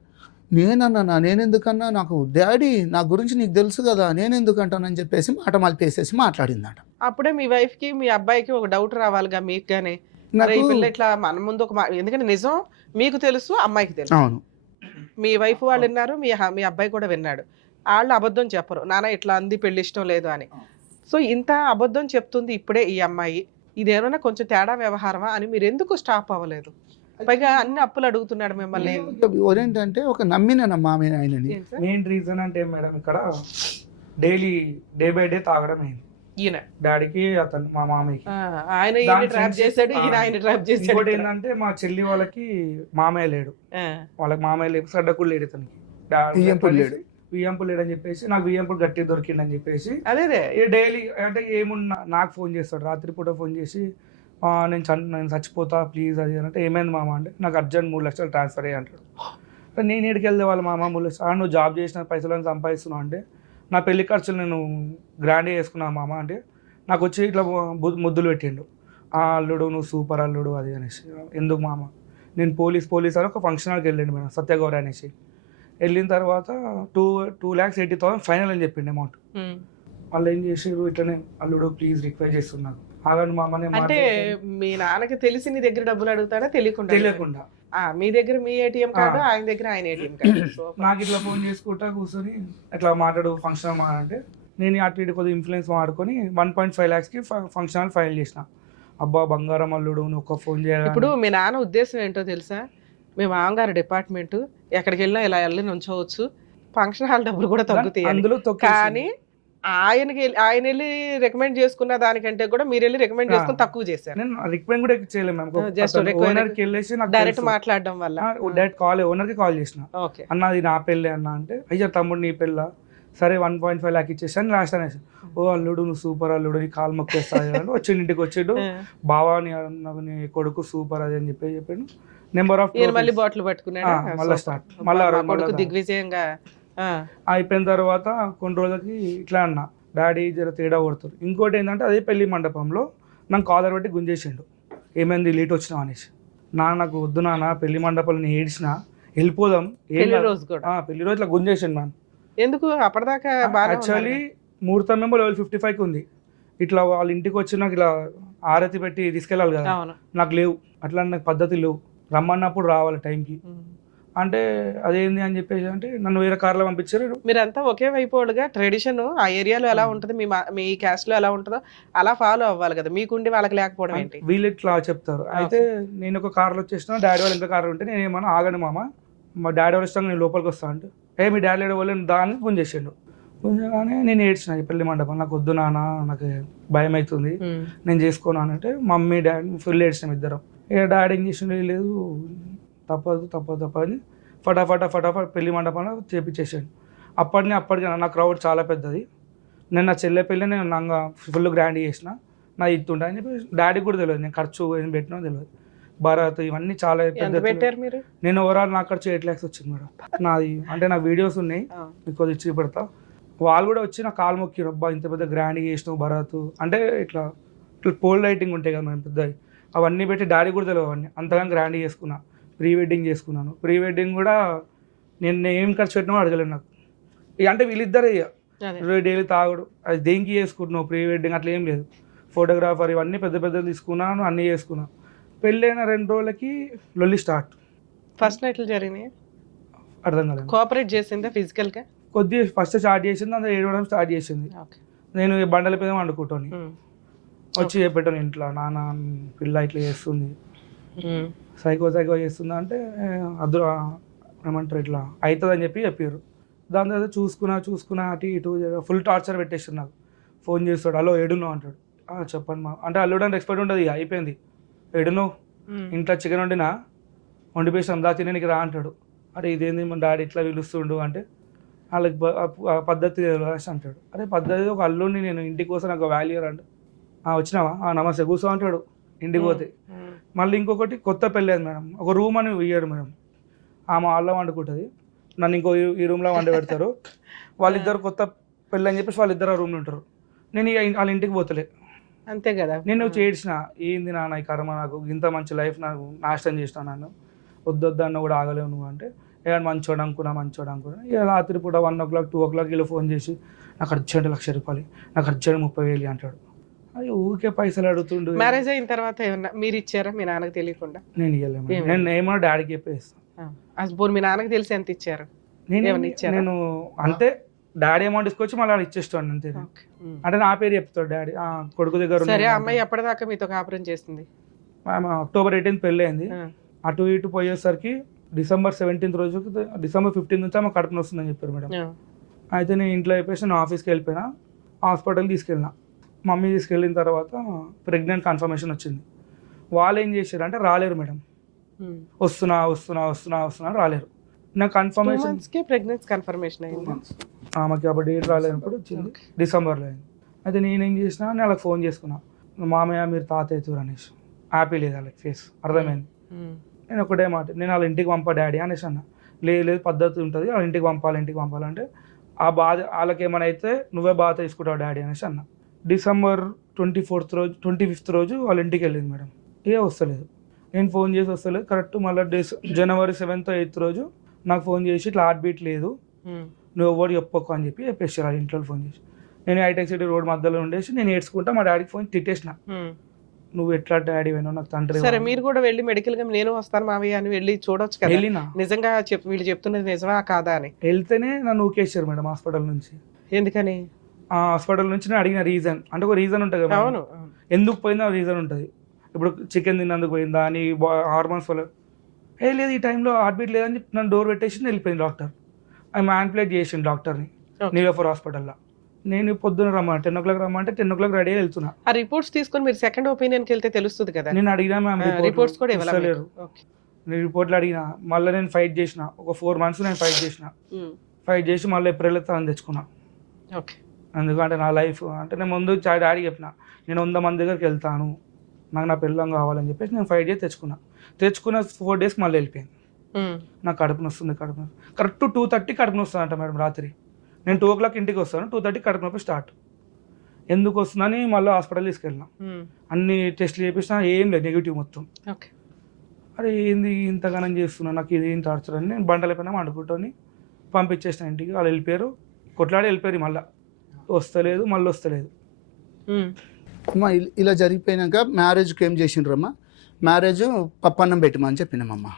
నేనెందుకన్నా, నాకు డాడీ నా గురించి నీకు తెలుసు కదా, నేనెందుకంటానని చెప్పేసి మాట మలిపేసేసి మాట్లాడిందట. అప్పుడే మీ వైఫ్ కి మీ అబ్బాయికి ఒక డౌట్ రావాలిగా మీకు గానీ, ఇట్లా మన ముందు ఒక ఎందుకంటే నిజం మీకు తెలుసు అమ్మాయికి తెలుసు. అవును, మీ వైఫ్ వాళ్ళు విన్నారు, మీ అబ్బాయి కూడా విన్నాడు. వాళ్ళు అబద్ధం చెప్పరు, నాన్న ఇట్లా అంది పెళ్లి ఇష్టం లేదు అని. సో ఇంత అబద్ధం చెప్తుంది ఇప్పుడే ఈ అమ్మాయి, ఇదేమైనా కొంచెం తేడా వ్యవహారమా అని మీరు ఎందుకు స్టాప్ అవ్వలేదు? పైగా అన్ని అప్పులు అడుగుతున్నాడు మిమ్మల్ని. ఏంటంటే ఒక నమ్మినమ్మా ఆయనని. మెయిన్ రీజన్ అంటే మేడం ఇక్కడ డైలీ డే బై డే తాగడం అయింది ఈయన డాడీకి, అతను మా మామయ్యకి. ఆయన ట్రాప్ చేశాడు, ఆయన ట్రాప్ చేశాడు. ఇంకోటి ఏంటంటే మా చెల్లి వాళ్ళకి మామయ్య లేడు, వాళ్ళకి మామయ్య లేడు, సడ్డకుడు లేడు, ఇతనికి వియ్యంపులు లేడని చెప్పేసి నాకు వియ్యంపులు గట్టి దొరికిందని చెప్పేసి అదే డైలీ అంటే ఏమున్నా నాకు ఫోన్ చేస్తాడు, రాత్రిపూట ఫోన్ చేసి నేను చచ్చిపోతా ప్లీజ్ అది అంటే ఏమైంది మామ అంటే నాకు అర్జెంట్ 3 లక్షలు ట్రాన్స్ఫర్ అయ్యి అంటాడు. నేను ఏడికి వెళ్తే వాళ్ళ మామ 3 లక్షలు నువ్వు జాబ్ చేసిన పైసలను సంపాదిస్తున్నావు అంటే నా పెళ్లి ఖర్చులు నేను గ్రాండ్గా వేసుకున్నాను మామ అంటే నాకు వచ్చి ఇట్లా ముద్దులు పెట్టిండు, అల్లుడు నువ్వు సూపర్ అల్లుడు అది అనేసి. ఎందుకు మామ నేను పోలీస్ అని ఒక ఫంక్షన్ హాల్కి వెళ్ళండి మేడం సత్యగౌరి అనేసి. వెళ్ళిన తర్వాత 2,80,000 ఫైనల్ అని చెప్పిండు అమౌంట్. వాళ్ళు ఏం చేసారు ఇట్లనే అల్లుడు ప్లీజ్ రిక్వెస్ట్ చేస్తున్నారు ఆగండి మామనే. అంటే మీ నాన్నకి తెలిసి నీ దగ్గర డబ్బులు అడుగుతాడా తెలియకుండా? మీ దగ్గర మీ ఏటీఎం కార్డు, ఆయన దగ్గర ఆయన ఏటీఎం కార్డు. నాకు ఇట్లా ఫోన్ చేసుకుంటా కూర్చొని ఇట్లా మాట్లాడు ఫంక్షన్ అంటే నేను అటు ఇటు కొద్దిగా ఇన్ఫ్లుయెన్స్ వాడుకొని 1.5 lakhsకి ఫంక్షన్ హాల్ ఫైల్ చేసిన. అబ్బా బంగారం అల్లుడు నువ్వు ఒక ఫోన్ చేయాలి. ఇప్పుడు మీ నాన్న ఉద్దేశం ఏంటో తెలుసా? మీ మామగారు డిపార్ట్మెంట్ ఎక్కడికి వెళ్ళినా ఇలా వెళ్ళి నుంచోవచ్చు, ఫంక్షన్ హాల్ డబ్బులు కూడా తగ్గుతాయి అందులో. కానీ ఆయన వెళ్ళి రికమెండ్ చేసుకున్న దానికంటే కూడా మీరు వెళ్ళి రికమెండ్ చేసుకుని తక్కువ చేశారు. నేను రికమెండ్ కూడా చేయలేము, జస్ట్ ఓనర్కి వెళ్ళేసి డైరెక్ట్ మాట్లాడడం వల్ల డైరెక్ట్ ఓనర్కి కాల్ చేసిన, అన్న అది నా పెళ్ళి అన్న అంటే అయ్యా తమ్ముడు నీ పెళ్ళ, సరే 1.5 lakh ఇచ్చేసాను లాస్ట్ అనేసి. ఓ అల్లుడు నువ్వు సూపర్ అల్లుడు నీ కాలు మొక్కేస్తాయి అని వచ్చిండు, ఇంటికి వచ్చిండు బావా నీ కొడుకు సూపర్ అది అని చెప్పాడు. నెంబర్ ఆఫ్ మళ్ళీ బాటిల్ పట్టుకున్నాడు, మళ్ళీ స్టార్ట్ మళ్ళీ దిగ్విజయంగా అయిపోయిన తర్వాత కొన్ని రోజులకి ఇట్లా అన్న డాడీ జర తేడా కొడుతారు. ఇంకోటి ఏంటంటే అదే పెళ్లి మండపంలో నాకు కాలర్ పెట్టి గుంజేసిండు, ఏమైంది లేట్ వచ్చినావు అనేసి. నాకు వద్దు నాన్న పెళ్లి మండపంలో నేను ఏడ్చిన వెళ్ళిపోదాం పెళ్లి రోజు ఇట్లా గుంజేసిండు మ్యామ్. ఎందుకు అప్పటిదాకా యాక్చువల్లీ ముహూర్తం ఏమో level 55కి ఉంది. ఇట్లా వాళ్ళ ఇంటికి వచ్చి నాకు ఇలా ఆరతి పెట్టి తీసుకెళ్ళాలి కదా, నాకు లేవు అట్లా నాకు పద్ధతి లేవు, రమ్మన్నప్పుడు రావాలి టైంకి అంటే అదేంది అని చెప్పేసి అంటే నన్ను వేరే కార్లో పంపించారు. మీరంతా ఒకే వైపుగా ట్రెడిషన్ ఆ ఏరియాలో ఎలా ఉంటుంది, మీ క్యాస్ట్ లో ఎలా ఉంటుందో అలా ఫాలో అవ్వాలి కదా, మీకుండి వాళ్ళకి లేకపోవడం ఏంటి? వీళ్ళు ఇట్లా చెప్తారు. అయితే నేను ఒక కార్లో వచ్చేసిన, డాడీ వాళ్ళు ఇంకా కార్లో ఉంటే నేను ఏమన్నా ఆగండి మామ మా డాడీ వాళ్ళు ఇస్తాను నేను లోపలికి వస్తాను అంటే మీ డాడీ వాళ్ళు దాన్ని గుంజేసిండు. గుంజగానే నేను ఏడ్చిన పెళ్లి మండపం నాకు వద్దు నాన్న నాకు భయం అవుతుంది నేను చేసుకోను అని అంటే మమ్మీ డాడీ ఫుల్ ఏడ్చినాం ఇద్దరం. ఇక డాడీ ఏం చేసిండు లేదు తప్పదు అని ఫటాఫట్ పెళ్లి మండపంలో చేపించేసాడు. అప్పటికి నా క్రౌడ్ చాలా పెద్దది, నేను నా చెల్లె పెళ్ళి నేను నాకు ఫుల్ గ్రాండ్ చేసిన, నా ఇస్తుంటా అని చెప్పి డాడీకి కూడా తెలియదు నేను ఖర్చు ఏం పెట్టినా తెలియదు. భరత్ ఇవన్నీ చాలా పెట్టారు మీరు. నేను ఓవరాల్ నాకు ఖర్చు 8 lakhs వచ్చింది మేడం నాది. అంటే నా వీడియోస్ ఉన్నాయి మీకు ఇచ్చి పెడతా. వాళ్ళు కూడా వచ్చి నా కాలు మొక్కిరు, అబ్బా ఇంత పెద్ద గ్రాండ్గా చేసినావు భరత్ అంటే ఇట్లా పోల్ లైటింగ్ ఉంటాయి కదా మేము పెద్దవి అవన్నీ పెట్టి డాడీ కూడా తెలియదు అవన్నీ అంతగా గ్రాండ్గా చేసుకున్నా. ప్రీ వెడ్డింగ్ చేసుకున్నాను, ప్రీ వెడ్డింగ్ కూడా నేను ఏం ఖర్చు పెట్టినా అడగలేను నాకు. ఇక అంటే వీళ్ళిద్దరే డైలీ తాగుడు అది దేనికి చేసుకుంటున్నావు ప్రీ వెడ్డింగ్ అట్లా ఏం లేదు, ఫోటోగ్రాఫర్ ఇవన్నీ పెద్ద తీసుకున్నాను అన్నీ చేసుకున్నాను. పెళ్ళైన 2 రోజులకి లొల్లి స్టార్ట్. ఫస్ట్ నైట్లు జరిగినాయి అర్థం కాలేదు. కోఆపరేట్ చేసిందా ఫిజికల్ గా? కొద్దిగా ఫస్ట్ స్టార్ట్ చేసింది, అందులో ఏడవడం స్టార్ట్ చేసింది. నేను బండల మీద వండుకుంటాను, వచ్చి చెప్పాను ఇంట్లో నాన్న పిల్ల ఇట్లా చేస్తుంది సైకో చేస్తుందా అంటే అదు ఏమంటారు ఇట్లా అవుతుంది అని చెప్పారు. దాని తర్వాత చూసుకున్నా అటు ఇటు ఫుల్ టార్చర్ పెట్టేసారు. నాకు ఫోన్ చేస్తాడు, హలో ఏడున్నావు అంటాడు. చెప్పండి మా అంటే అల్లుడు అని రెస్పెక్ట్ ఉంటుంది, అయిపోయింది. ఏడున్నావు ఇంట్లో చికెన్ వండిపోయిస్తాం దా తినడానికి రా అంటాడు. అరే ఇదేంది మా డాడీ ఇట్లా పిలుస్తుండు అంటే వాళ్ళకి పద్ధతి అంటాడు. అరే పద్ధతి ఒక అల్లుడిని నేను ఇంటికి కోసం నాకు వాల్యూ అంటే వచ్చినావా నమస్తే కూర్చో అంటాడు ఇంటికి పోతే. మళ్ళీ ఇంకొకటి కొత్త పెళ్ళి అయింది మేడం, ఒక రూమ్ అని ఇయ్యాడు మేడం. ఆమె వాళ్ళ వండుకుంటుంది, నన్ను ఇంకో ఈ రూమ్లో వండి పెడతారు. వాళ్ళిద్దరు కొత్త పెళ్ళి అని చెప్పేసి వాళ్ళిద్దరు ఆ రూమ్లో ఉంటారు. నేను వాళ్ళ ఇంటికి పోతలే అంతే కదా. నేను చేడ్చిన ఏంది నాన్న ఈ కర్మ నాకు ఇంత మంచి లైఫ్ నాకు నాశనం చేసిన, నన్ను వద్దొద్దు అన్న కూడా ఆగలేవు నువ్వు అంటే ఏమైనా మంచోడు అనుకున్నా. ఇక రాత్రి పూట 1 o'clock 2 o'clock ఇలా ఫోన్ చేసి నాకు అర్జెంట్ 1,00,000 రూపాయలు, నాకు అర్జెంట్ 30,000 అంటాడు. అది ఊరికే పైసలు అడుగుతుండు. మ్యారేజ్ అయిన తర్వాత ఏమన్నా మీరు ఇచ్చారా మీ నాన్నకి తెలియకుండా? నేను ఇవ్వలేము, నేను ఏమన్నా డాడీకి చెప్పేస్తాను. మీ నాన్నకి తెలిసి ఎంత ఇచ్చారు? నేను అంటే డాడీ అమౌంట్ తీసుకొచ్చి మళ్ళీ ఇచ్చేస్తాను అంతే. అంటే నా పేరు చెప్తాడు డాడీ కొడుకు దగ్గర. సరే అమ్మాయి ఎప్పటిదాకా మీతో కాపురం చేస్తుంది? October 18th పెళ్ళి అయింది. అటు ఇటు పోయేసరికి December 17th రోజు December 15th నుంచి ఆమె కడుపున వస్తుందని చెప్పారు మేడం. అయితే నేను ఇంట్లో అయిపోయి నేను ఆఫీస్కి వెళ్ళిపోయినా, హాస్పిటల్కి తీసుకెళ్ళినా. మమ్మీ తీసుకెళ్ళిన తర్వాత ప్రెగ్నెంట్ కన్ఫర్మేషన్ వచ్చింది. వాళ్ళు ఏం చేశారు అంటే రాలేరు మేడం, వస్తున్నా రాలేరు. నాకు కన్ఫర్మేషన్ ప్రెగ్నెన్సీ కన్ఫర్మేషన్ అయింది. ఆమెకి అప్పుడు డేట్ రాలేనప్పుడు వచ్చింది, డిసెంబర్లో అయింది. అయితే నేనేం చేసిన, నేను వాళ్ళకి ఫోన్ చేసుకున్నా, మామయ్య మీరు తాత అవుతారు అనేసి. హ్యాపీ లేదు వాళ్ళకి ఫేస్, అర్థమైంది. నేను ఒకటే మాట, నేను వాళ్ళ ఇంటికి పంపా డాడీ అనేసి అన్న. లేదు పద్ధతి ఉంటుంది, వాళ్ళ ఇంటికి పంపాలంటే ఆ బాధ వాళ్ళకి ఏమైనా అయితే నువ్వే బాధ తీసుకుంటావు డాడీ అనేసి అన్న. డిసెంబర్ 25th రోజు వాళ్ళ ఇంటికి వెళ్ళింది మేడం. వస్తలేదు, నేను ఫోన్ చేసి వస్తలేదు. కరెక్ట్ మళ్ళీ జనవరి 7th 8th రోజు నాకు ఫోన్ చేసి ఇట్లా హార్ట్ బీట్ లేదు, నువ్వు ఎవరు చెప్పకు అని చెప్పేసి వాళ్ళ ఇంట్లో ఫోన్ చేసి. నేను హైటెక్ సిటీ రోడ్ మధ్యలో ఉండేసి నేను ఏడ్చుకుంటా మా డాడీకి ఫోన్ తిట్టేసిన, నువ్వు ఎట్లా డాడీ అయినా నాకు తండ్రి. సరే మీరు కూడా వెళ్ళి మెడికల్ గా నేను వస్తాను మావయ్య అని వెళ్ళి చూడొచ్చు కదా, వెళ్ళినా నిజంగా వీళ్ళు చెప్తున్నది నిజమా కాదా అని. వెళ్తేనే నన్ను ఊకేసారు మేడం హాస్పిటల్ నుంచి. ఎందుకని? ఆ హాస్పిటల్ నుంచి నేను అడిగిన రీజన్, అంటే ఒక రీజన్ ఉంటుంది కదా, అవును ఎందుకు పోయిందో రీజన్ ఉంటుంది. ఇప్పుడు చికెన్ తిన్నందుకు పోయిందా అని, హార్మోన్స్ వల్ల. లేదు ఈ టైంలో హార్ట్ బీట్ లేదని చెప్పి నన్ను డోర్ పెట్టేసి వెళ్ళిపోయింది డాక్టర్. అది మ్యానిపులేట్ చేసిండు డాక్టర్ని నీలోఫర్ హాస్పిటల్లో. నేను పొద్దున్న రమ్మంటే 10 o'clock రమ్మంటే 10 o'clock రెడీ వెళ్తున్నా. ఆ రిపోర్ట్స్ తీసుకొని మీరు సెకండ్ ఒపీనియన్కి వెళ్తే తెలుస్తుంది కదా. నేను అడిగినా మ్యామ్, రిపోర్ట్స్ కూడా ఇవ్వలేరు. నేను రిపోర్ట్లు అడిగినా, మళ్ళీ నేను ఫైట్ చేసిన, ఒక 4 months నేను ఫైట్ చేసి మళ్ళీ ఏప్రిల్ అని తెచ్చుకున్నా. ఎందుకంటే నా లైఫ్ అంటే నేను ముందు డాడీ చెప్పిన, నేను 100 మంది దగ్గరికి వెళ్తాను, నాకు నా పిల్లం కావాలని చెప్పేసి నేను ఫైట్ చేసి తెచ్చుకున్న 4 days మళ్ళీ వెళ్ళిపోయింది. నాకు కడుపు నొస్తుంది. కరెక్ట్ 2:30 కడుపు నొస్తుంది అంట మేడం రాత్రి. నేను 2 o'clock ఇంటికి వస్తాను, 2:30 కడుపు నొప్పి స్టార్ట్. ఎందుకు వస్తుందని మళ్ళీ హాస్పిటల్ తీసుకెళ్ళినా, అన్ని టెస్ట్లు చేపించినా ఏం లేదు, నెగిటివ్ మొత్తం. అరే ఏంది ఇంతగానం చేస్తున్నా, నాకు ఇది ఏం టార్చర్ అని నేను బండలపైన వండుకుంటాని పంపించేసిన ఇంటికి. వాళ్ళు వెళ్ళిపోయారు, కొట్లాడి వెళ్ళిపోయారు. మళ్ళీ వస్తలేదు. అమ్మా ఇలా జరిగిపోయినాక మ్యారేజ్కి ఏం చేసిండ్రమ్మా, మ్యారేజ్ పప్పన్నం పెట్టమని చెప్పినామమ్మా.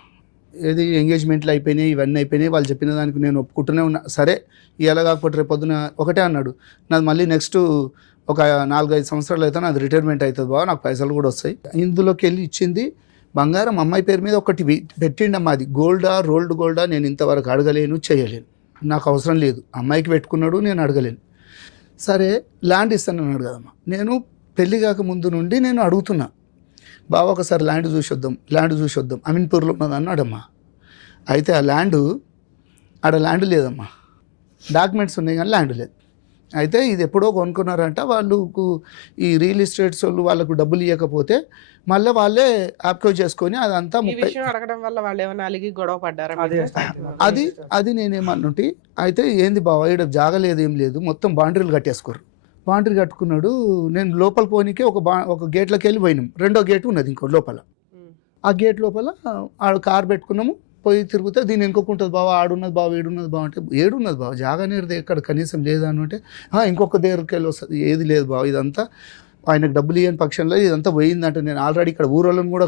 ఏది ఎంగేజ్మెంట్లు అయిపోయినాయి, ఇవన్నీ అయిపోయినాయి. వాళ్ళు చెప్పిన దానికి నేను ఒప్పుకుంటూనే ఉన్నా. సరే ఇలా కాకపోతే రేపు పొద్దున ఒకటే అన్నాడు, నాది మళ్ళీ నెక్స్ట్ ఒక 4-5 సంవత్సరాలు అయితే నాది రిటైర్మెంట్ అవుతుంది బావ, నాకు పైసలు కూడా వస్తాయి. ఇందులోకి వెళ్ళి ఇచ్చింది బంగారం అమ్మాయి పేరు మీద ఒకటి పెట్టిండమ్మా. అది గోల్డా రోల్డ్ గోల్డా నేను ఇంతవరకు అడగలేను, చేయలేను, నాకు అవసరం లేదు. అమ్మాయికి పెట్టుకున్నాడు, నేను అడగలేను. సరే ల్యాండ్ ఇస్తాను అన్నాడు కదమ్మా. నేను పెళ్ళి కాక ముందు నుండి నేను అడుగుతున్నా, బావ ఒకసారి ల్యాండ్ చూసి వద్దాం అమీన్పూర్లో ఉన్నది అన్నాడమ్మా. అయితే ఆ ఆడ ల్యాండ్ లేదమ్మా, డాక్యుమెంట్స్ ఉన్నాయి కానీ ల్యాండ్ లేదు. అయితే ఇది ఎప్పుడో కొనుక్కున్నారంట వాళ్ళకు, ఈ రియల్ ఎస్టేట్స్ వాళ్ళు వాళ్ళకు డబ్బులు ఇవ్వకపోతే మళ్ళీ వాళ్ళే ఆప్కో చేసుకొని అదంతా అడగడం వల్ల వాళ్ళు ఏమైనా అలిగి గొడవ పడ్డారు. అది నేనేమన్నుంటి. అయితే ఏంది బావ ఇక్కడ జాగలేదు ఏం లేదు, మొత్తం బాండరీలు కట్టేసుకోరు. బాండరీ కట్టుకున్నాడు. నేను లోపల పోనీకే ఒక గేట్లోకి వెళ్ళి పోయినాం. 2వ గేట్ ఉన్నది ఇంకో లోపల. ఆ గేట్ లోపల ఆడ కార్ పెట్టుకున్నాము, పోయి తిరిగితే దీన్ని ఇంకొకటి బావ ఆడున్నది బావ ఏడున్నది బావ అంటే, ఏడున్నది బావ జాగా అనేది ఎక్కడ కనీసం లేదా అని అంటే, ఇంకొక దగ్గరికి వెళ్ళి వస్తుంది. ఏది లేదు బావ, ఇదంతా ఆయనకు డబ్బులు ఇవ్వని పక్షంలో ఇదంతా పోయిందంటే, నేను ఆల్రెడీ ఇక్కడ ఊరోళ్ళని కూడా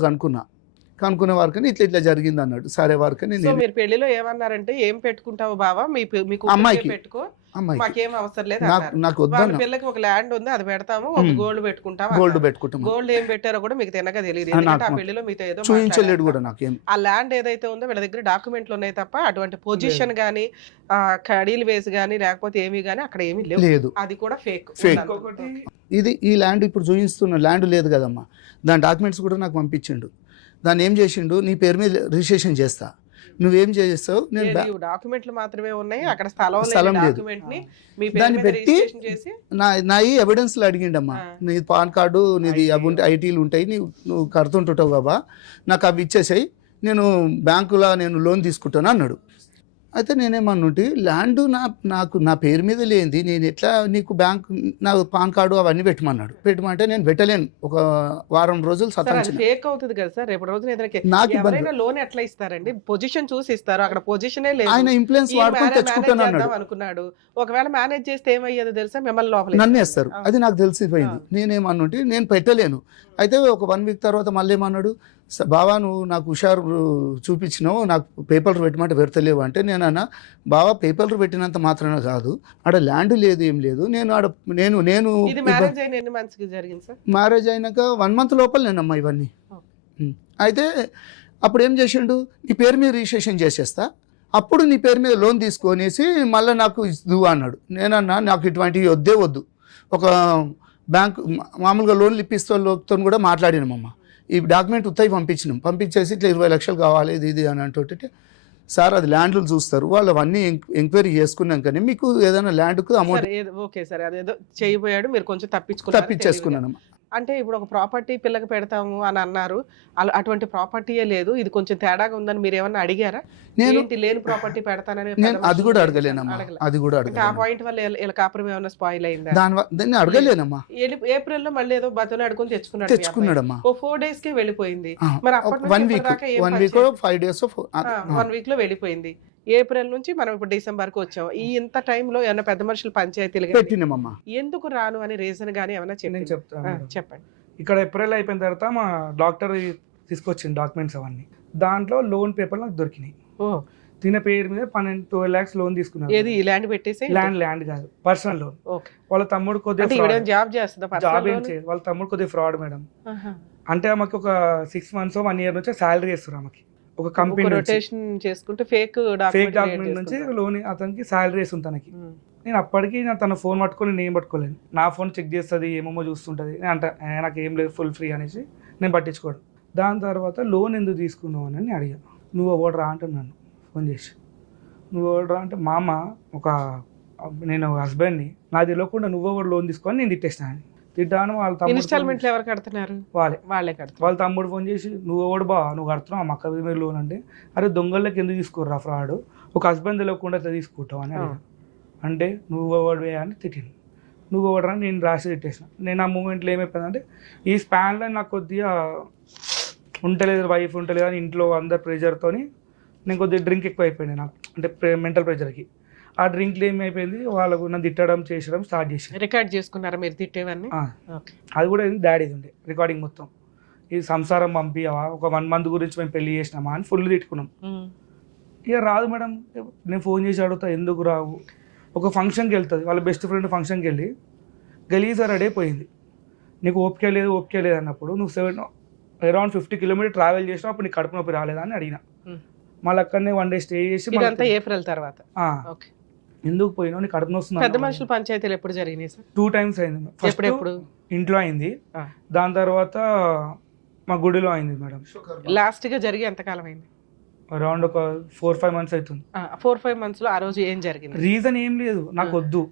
కనుక్కునే వారికని ఇట్లా జరిగింది అన్నాడు. సరే వారికని మీరు పెళ్లిలో ఏమన్నారంటే, ఏం పెట్టుకుంటావు బావా మీకు అమ్మాయికి పెట్టుకో, మాకేం అవసరం లేదు, నాకు వద్దు, పిల్లకి ఒక ల్యాండ్ ఉంది అది పెడతాము, ఒక గోల్డ్ పెట్టుకుంటాం. గోల్డ్ ఏం పెట్టారో కూడా మీకు తినగా తెలియదు, ఎందుకంటే ఆ పెళ్లిలో మీతో ఏదో చూపించలేడు కూడా నాకేం. ఆ ల్యాండ్ ఏదైతే ఉందో వీళ్ళ దగ్గర డాక్యుమెంట్లు ఉన్నాయి తప్ప అటువంటి పొజిషన్ గానీ కడీలు వేసి గానీ లేకపోతే ఏమీ గానీ అక్కడ ఏమీ లేదు. అది కూడా ఫేక్. ఇది ఈ ల్యాండ్ ఇప్పుడు చూపిస్తున్న ల్యాండ్ లేదు కదమ్మా, దాని డాక్యుమెంట్స్ కూడా నాకు పంపించిండు. దాన్ని ఏం చేసిండు, నీ పేరు మీద రిజిస్ట్రేషన్ చేస్తా, నువ్వేం చేస్తావు, నేను డాక్యుమెంట్లు మాత్రమే ఉన్నాయి, అక్కడ స్థలం లేదు, దాన్ని పెట్టి నా ఈ ఎవిడెన్స్లు అడిగిండమ్మా. నీ పాన్ కార్డు నీది అవి ఉంటే ఐటీలు ఉంటాయి, నువ్వు కడుతుంటుంటావు బాబా, నాకు అవి ఇచ్చేసాయి, నేను బ్యాంకులో నేను లోన్ తీసుకుంటాను అన్నాడు. అయితే నేనేమన్నుంటి, ల్యాండ్ నాకు నా పేరు మీద లేనిది నేను ఎట్లా నీకు బ్యాంక్ నా పాన్ కార్డు అవన్నీ పెట్టమంటే నేను పెట్టలేను. ఒక వారం రోజులు ఫేక్ అవుతుంది కదా సార్. రేపు రోజున లోన్ ఎట్లా ఇస్తారండి, పొజిషన్ చూసి ఇస్తారు, అక్కడ పొజిషనే లేదు, ఆయన ఇన్ఫ్లుయెన్స్ వాడుకొని తెచ్చుకుంటాను అనుకున్నాడు. ఒకవేళ మేనేజ్ చేస్తే ఏమయ్యేదో తెలుసా, మిమ్మల్ని లోపల నన్ను వేస్తారు. అది నాకు తెలిసిపోయింది. నేనేమన్నుంటి, నేను పెట్టలేను. అయితే ఒక 1 week తర్వాత మళ్ళీ ఏమన్నాడు, బావా నువ్వు నాకు హుషారు చూపించినావు, నాకు పేపర్లు పెట్టమంటే పెడతలేవు అంటే, నేనన్నా బావా పేపర్లు పెట్టినంత మాత్రమే కాదు, ఆడ ల్యాండ్ లేదు ఏం లేదు, నేను మ్యారేజ్ అయినాక 1 month లోపల నేనమ్మా ఇవన్నీ. అయితే అప్పుడు ఏం చేసిండు, నీ పేరు మీద రిజిస్ట్రేషన్ చేసేస్తా, అప్పుడు నీ పేరు మీద లోన్ తీసుకొనేసి మళ్ళీ నాకు ఇద్దు అన్నాడు. నేనన్నా నాకు ఇటువంటివి వద్దు, ఒక బ్యాంక్ మామూలుగా లోన్లు ఇప్పిస్తోతో కూడా మాట్లాడినామమ్మ. ఈ డాక్యుమెంట్ ఉత్తయి పంపించేసి ఇట్లా 20 లక్షలు కావాలి ఇది అని అంటుంటే, సార్ అది ల్యాండ్లు చూస్తారు, వాళ్ళు అవన్నీ ఎంక్వైరీ చేసుకున్నాకనే మీకు ఏదైనా ల్యాండ్కు అమౌంట్ ఓకే సార్, అదేదో చేయబోయాడు, మీరు కొంచెం తప్పించేసుకున్నాను. అంటే ఇప్పుడు ఒక ప్రాపర్టీ పిల్లకి పెడతాము అని అన్నారు, అటువంటి ప్రాపర్టీయే లేదు, ఇది కొంచెం తేడాగా ఉందని మీరు ఏమన్నా అడిగారా? నేను లేని ప్రాపర్టీ పెడతానని అది కూడా అడగలేనమ్మా, అది కూడా ఆ అడగలేదు. పాయింట్ వల్ల వీళ్ళ కాపురం ఏమైనా స్పాయిల్ అయిందా? దాన్ని అడగలేనమ్మా. ఏప్రిల్ లో మళ్ళీ ఏదో బతులు అడుకొని తెచ్చుకున్నాడు, ఓ 4 days కే వెళ్ళిపోయింది. మరి అప్పటి 1 week 5 days 1 week లో వెళ్ళిపోయింది. ఏప్రిల్ నుంచి మనం ఇప్పుడు డిసెంబర్ కు వచ్చాం. ఈ ఇంత టైంలో ఏమైనా పెద్ద మనుషులు పంచాయతీలు పెట్టినామమ్మా. ఎందుకు రాను అని రీజన్ గానీ ఏమైనా నేను చెప్తాను. చెప్పండి. ఇక్కడ ఏప్రిల్ అయిపోయిన తర్వాత మా డాక్టర్ తీసుకొచ్చింది డాక్యుమెంట్స్ అవన్నీ, దాంట్లో లోన్ పేపర్ నాకు దొరికినాయి. తిన పేరు మీద 12 lakhs లోన్ తీసుకున్నారు. ఏది ల్యాండ్ పెట్టేసి? ల్యాండ్ కాదు, పర్సనల్ లోన్. వాళ్ళ తమ్ముడు కొద్దిగా జాబ్ చేస్తుందా? జాబ్ ఏం చేయదు, వాళ్ళ తమ్ముడు కొద్దిగా ఫ్రాడ్ మేడం. అంటే ఆమెకి ఒక 6 months 1 year నుంచి శాలరీ ఇస్తారు ఆమెకి, ఒక కంపెనీ రొటేషన్ చేసుకుంటే ఫేక్ డాక్యుమెంట్ నుంచి లోన్ అతనికి శాలరీ ఇస్తుంది తనకి. నేను అప్పటికి తన ఫోన్ పట్టుకొని నేను పట్టుకోలేను, నా ఫోన్ చెక్ చేస్తుంది, ఏమేమో చూస్తుంటుంది. అంటే నాకు ఏం లేదు, ఫుల్ ఫ్రీ అనేసి నేను పట్టించుకోడు. దాని తర్వాత లోన్ ఎందుకు తీసుకున్నావు అని అడిగాను. నువ్వు ఎవడు రా అంటున్నాను ఫోన్ చేసి. నువ్వు ఎవడు రా అంటే మామ నేను హస్బెండ్ని, నాకు తెలియకుండా నువ్వు ఎవరు లోన్ తీసుకొని నేను తిట్టేసినాను. తిట్టాను. వాళ్ళ తమ్ముడు ఇన్స్టాల్మెంట్లు ఎవరు కడుతున్నారు? వాళ్ళే కడుతున్నారు. వాళ్ళ తమ్ముడు ఫోన్ చేసి నువ్వు ఎవడు బా నువ్వు కడుతున్నావు మా అక్క మీద లోన్ అంటే, అరే దొంగలకి ఎందుకు తీసుకోర్రా ఫ్రాడ్, ఒక హస్బెండ్ తెలియకుండా తీసుకుంటావు అని అడిగాను. అంటే నువ్వు ఎవడివే అని తిట్టింది. నువ్వు ఎవడరా నేను రాసి తిట్టేసిన. నేను ఆ మూమెంట్లో ఏమైపోయిందంటే ఈ స్పాన్లో నాకు కొద్దిగా ఉండలేదు, వైఫ్ ఉండలేదు అని ఇంట్లో అందరు ప్రెషర్తోని నేను కొద్దిగా డ్రింక్ ఎక్కువ అయిపోయింది నాకు, అంటే మెంటల్ ప్రెషర్కి. ఆ డ్రింక్లో ఏమైపోయింది, వాళ్ళకు నన్ను తిట్టడం చేసడం స్టార్ట్ చేసి. రికార్డ్ చేసుకున్నారా మీరు తిట్టేవన్నీ? అది కూడా డాడీది ఉండే రికార్డింగ్ మొత్తం. ఇది సంసారం పంపివా, ఒక 1 month గురించి మేము పెళ్లి చేసినామా అని ఫుల్ తిట్టుకున్నాం. ఇక రాదు మేడం, నేను ఫోన్ చేసి అడుగుతా ఎందుకు రావు. ఒక ఫంక్షన్కి వెళ్తుంది, వాళ్ళ బెస్ట్ ఫ్రెండ్ ఫంక్షన్కి వెళ్ళి గలీజా రెడీ అయిపోయింది. నీకు ఓపిక లేదు అన్నప్పుడు నువ్వు అరౌండ్ 50 kilometers ట్రావెల్ చేసినావు, అప్పుడు నీకు కడుపు నొప్పి రాలేదా అని అడిగిన. మళ్ళీ అక్కడనే 1 day స్టే చేసి ఏప్రిల్ తర్వాత ఎందుకు పోయినావు, నీకు కడుపు నొస్తుంది. పెద్ద మనుషుల పంచాయతీలు ఎప్పుడు జరిగినాయి సార్? 2 times అయింది. ఎప్పుడు? ఇంట్లో అయింది, దాని తర్వాత మా గుడిలో అయింది మేడం. లాస్ట్ గా జరిగి ఎంతకాలం అయింది? అరౌండ్ ఒక 4-5 months అవుతుంది. 4-5 months లో ఆ రోజు ఏం జరిగింది? రీజన్ ఏం లేదు, నాకు వద్దు.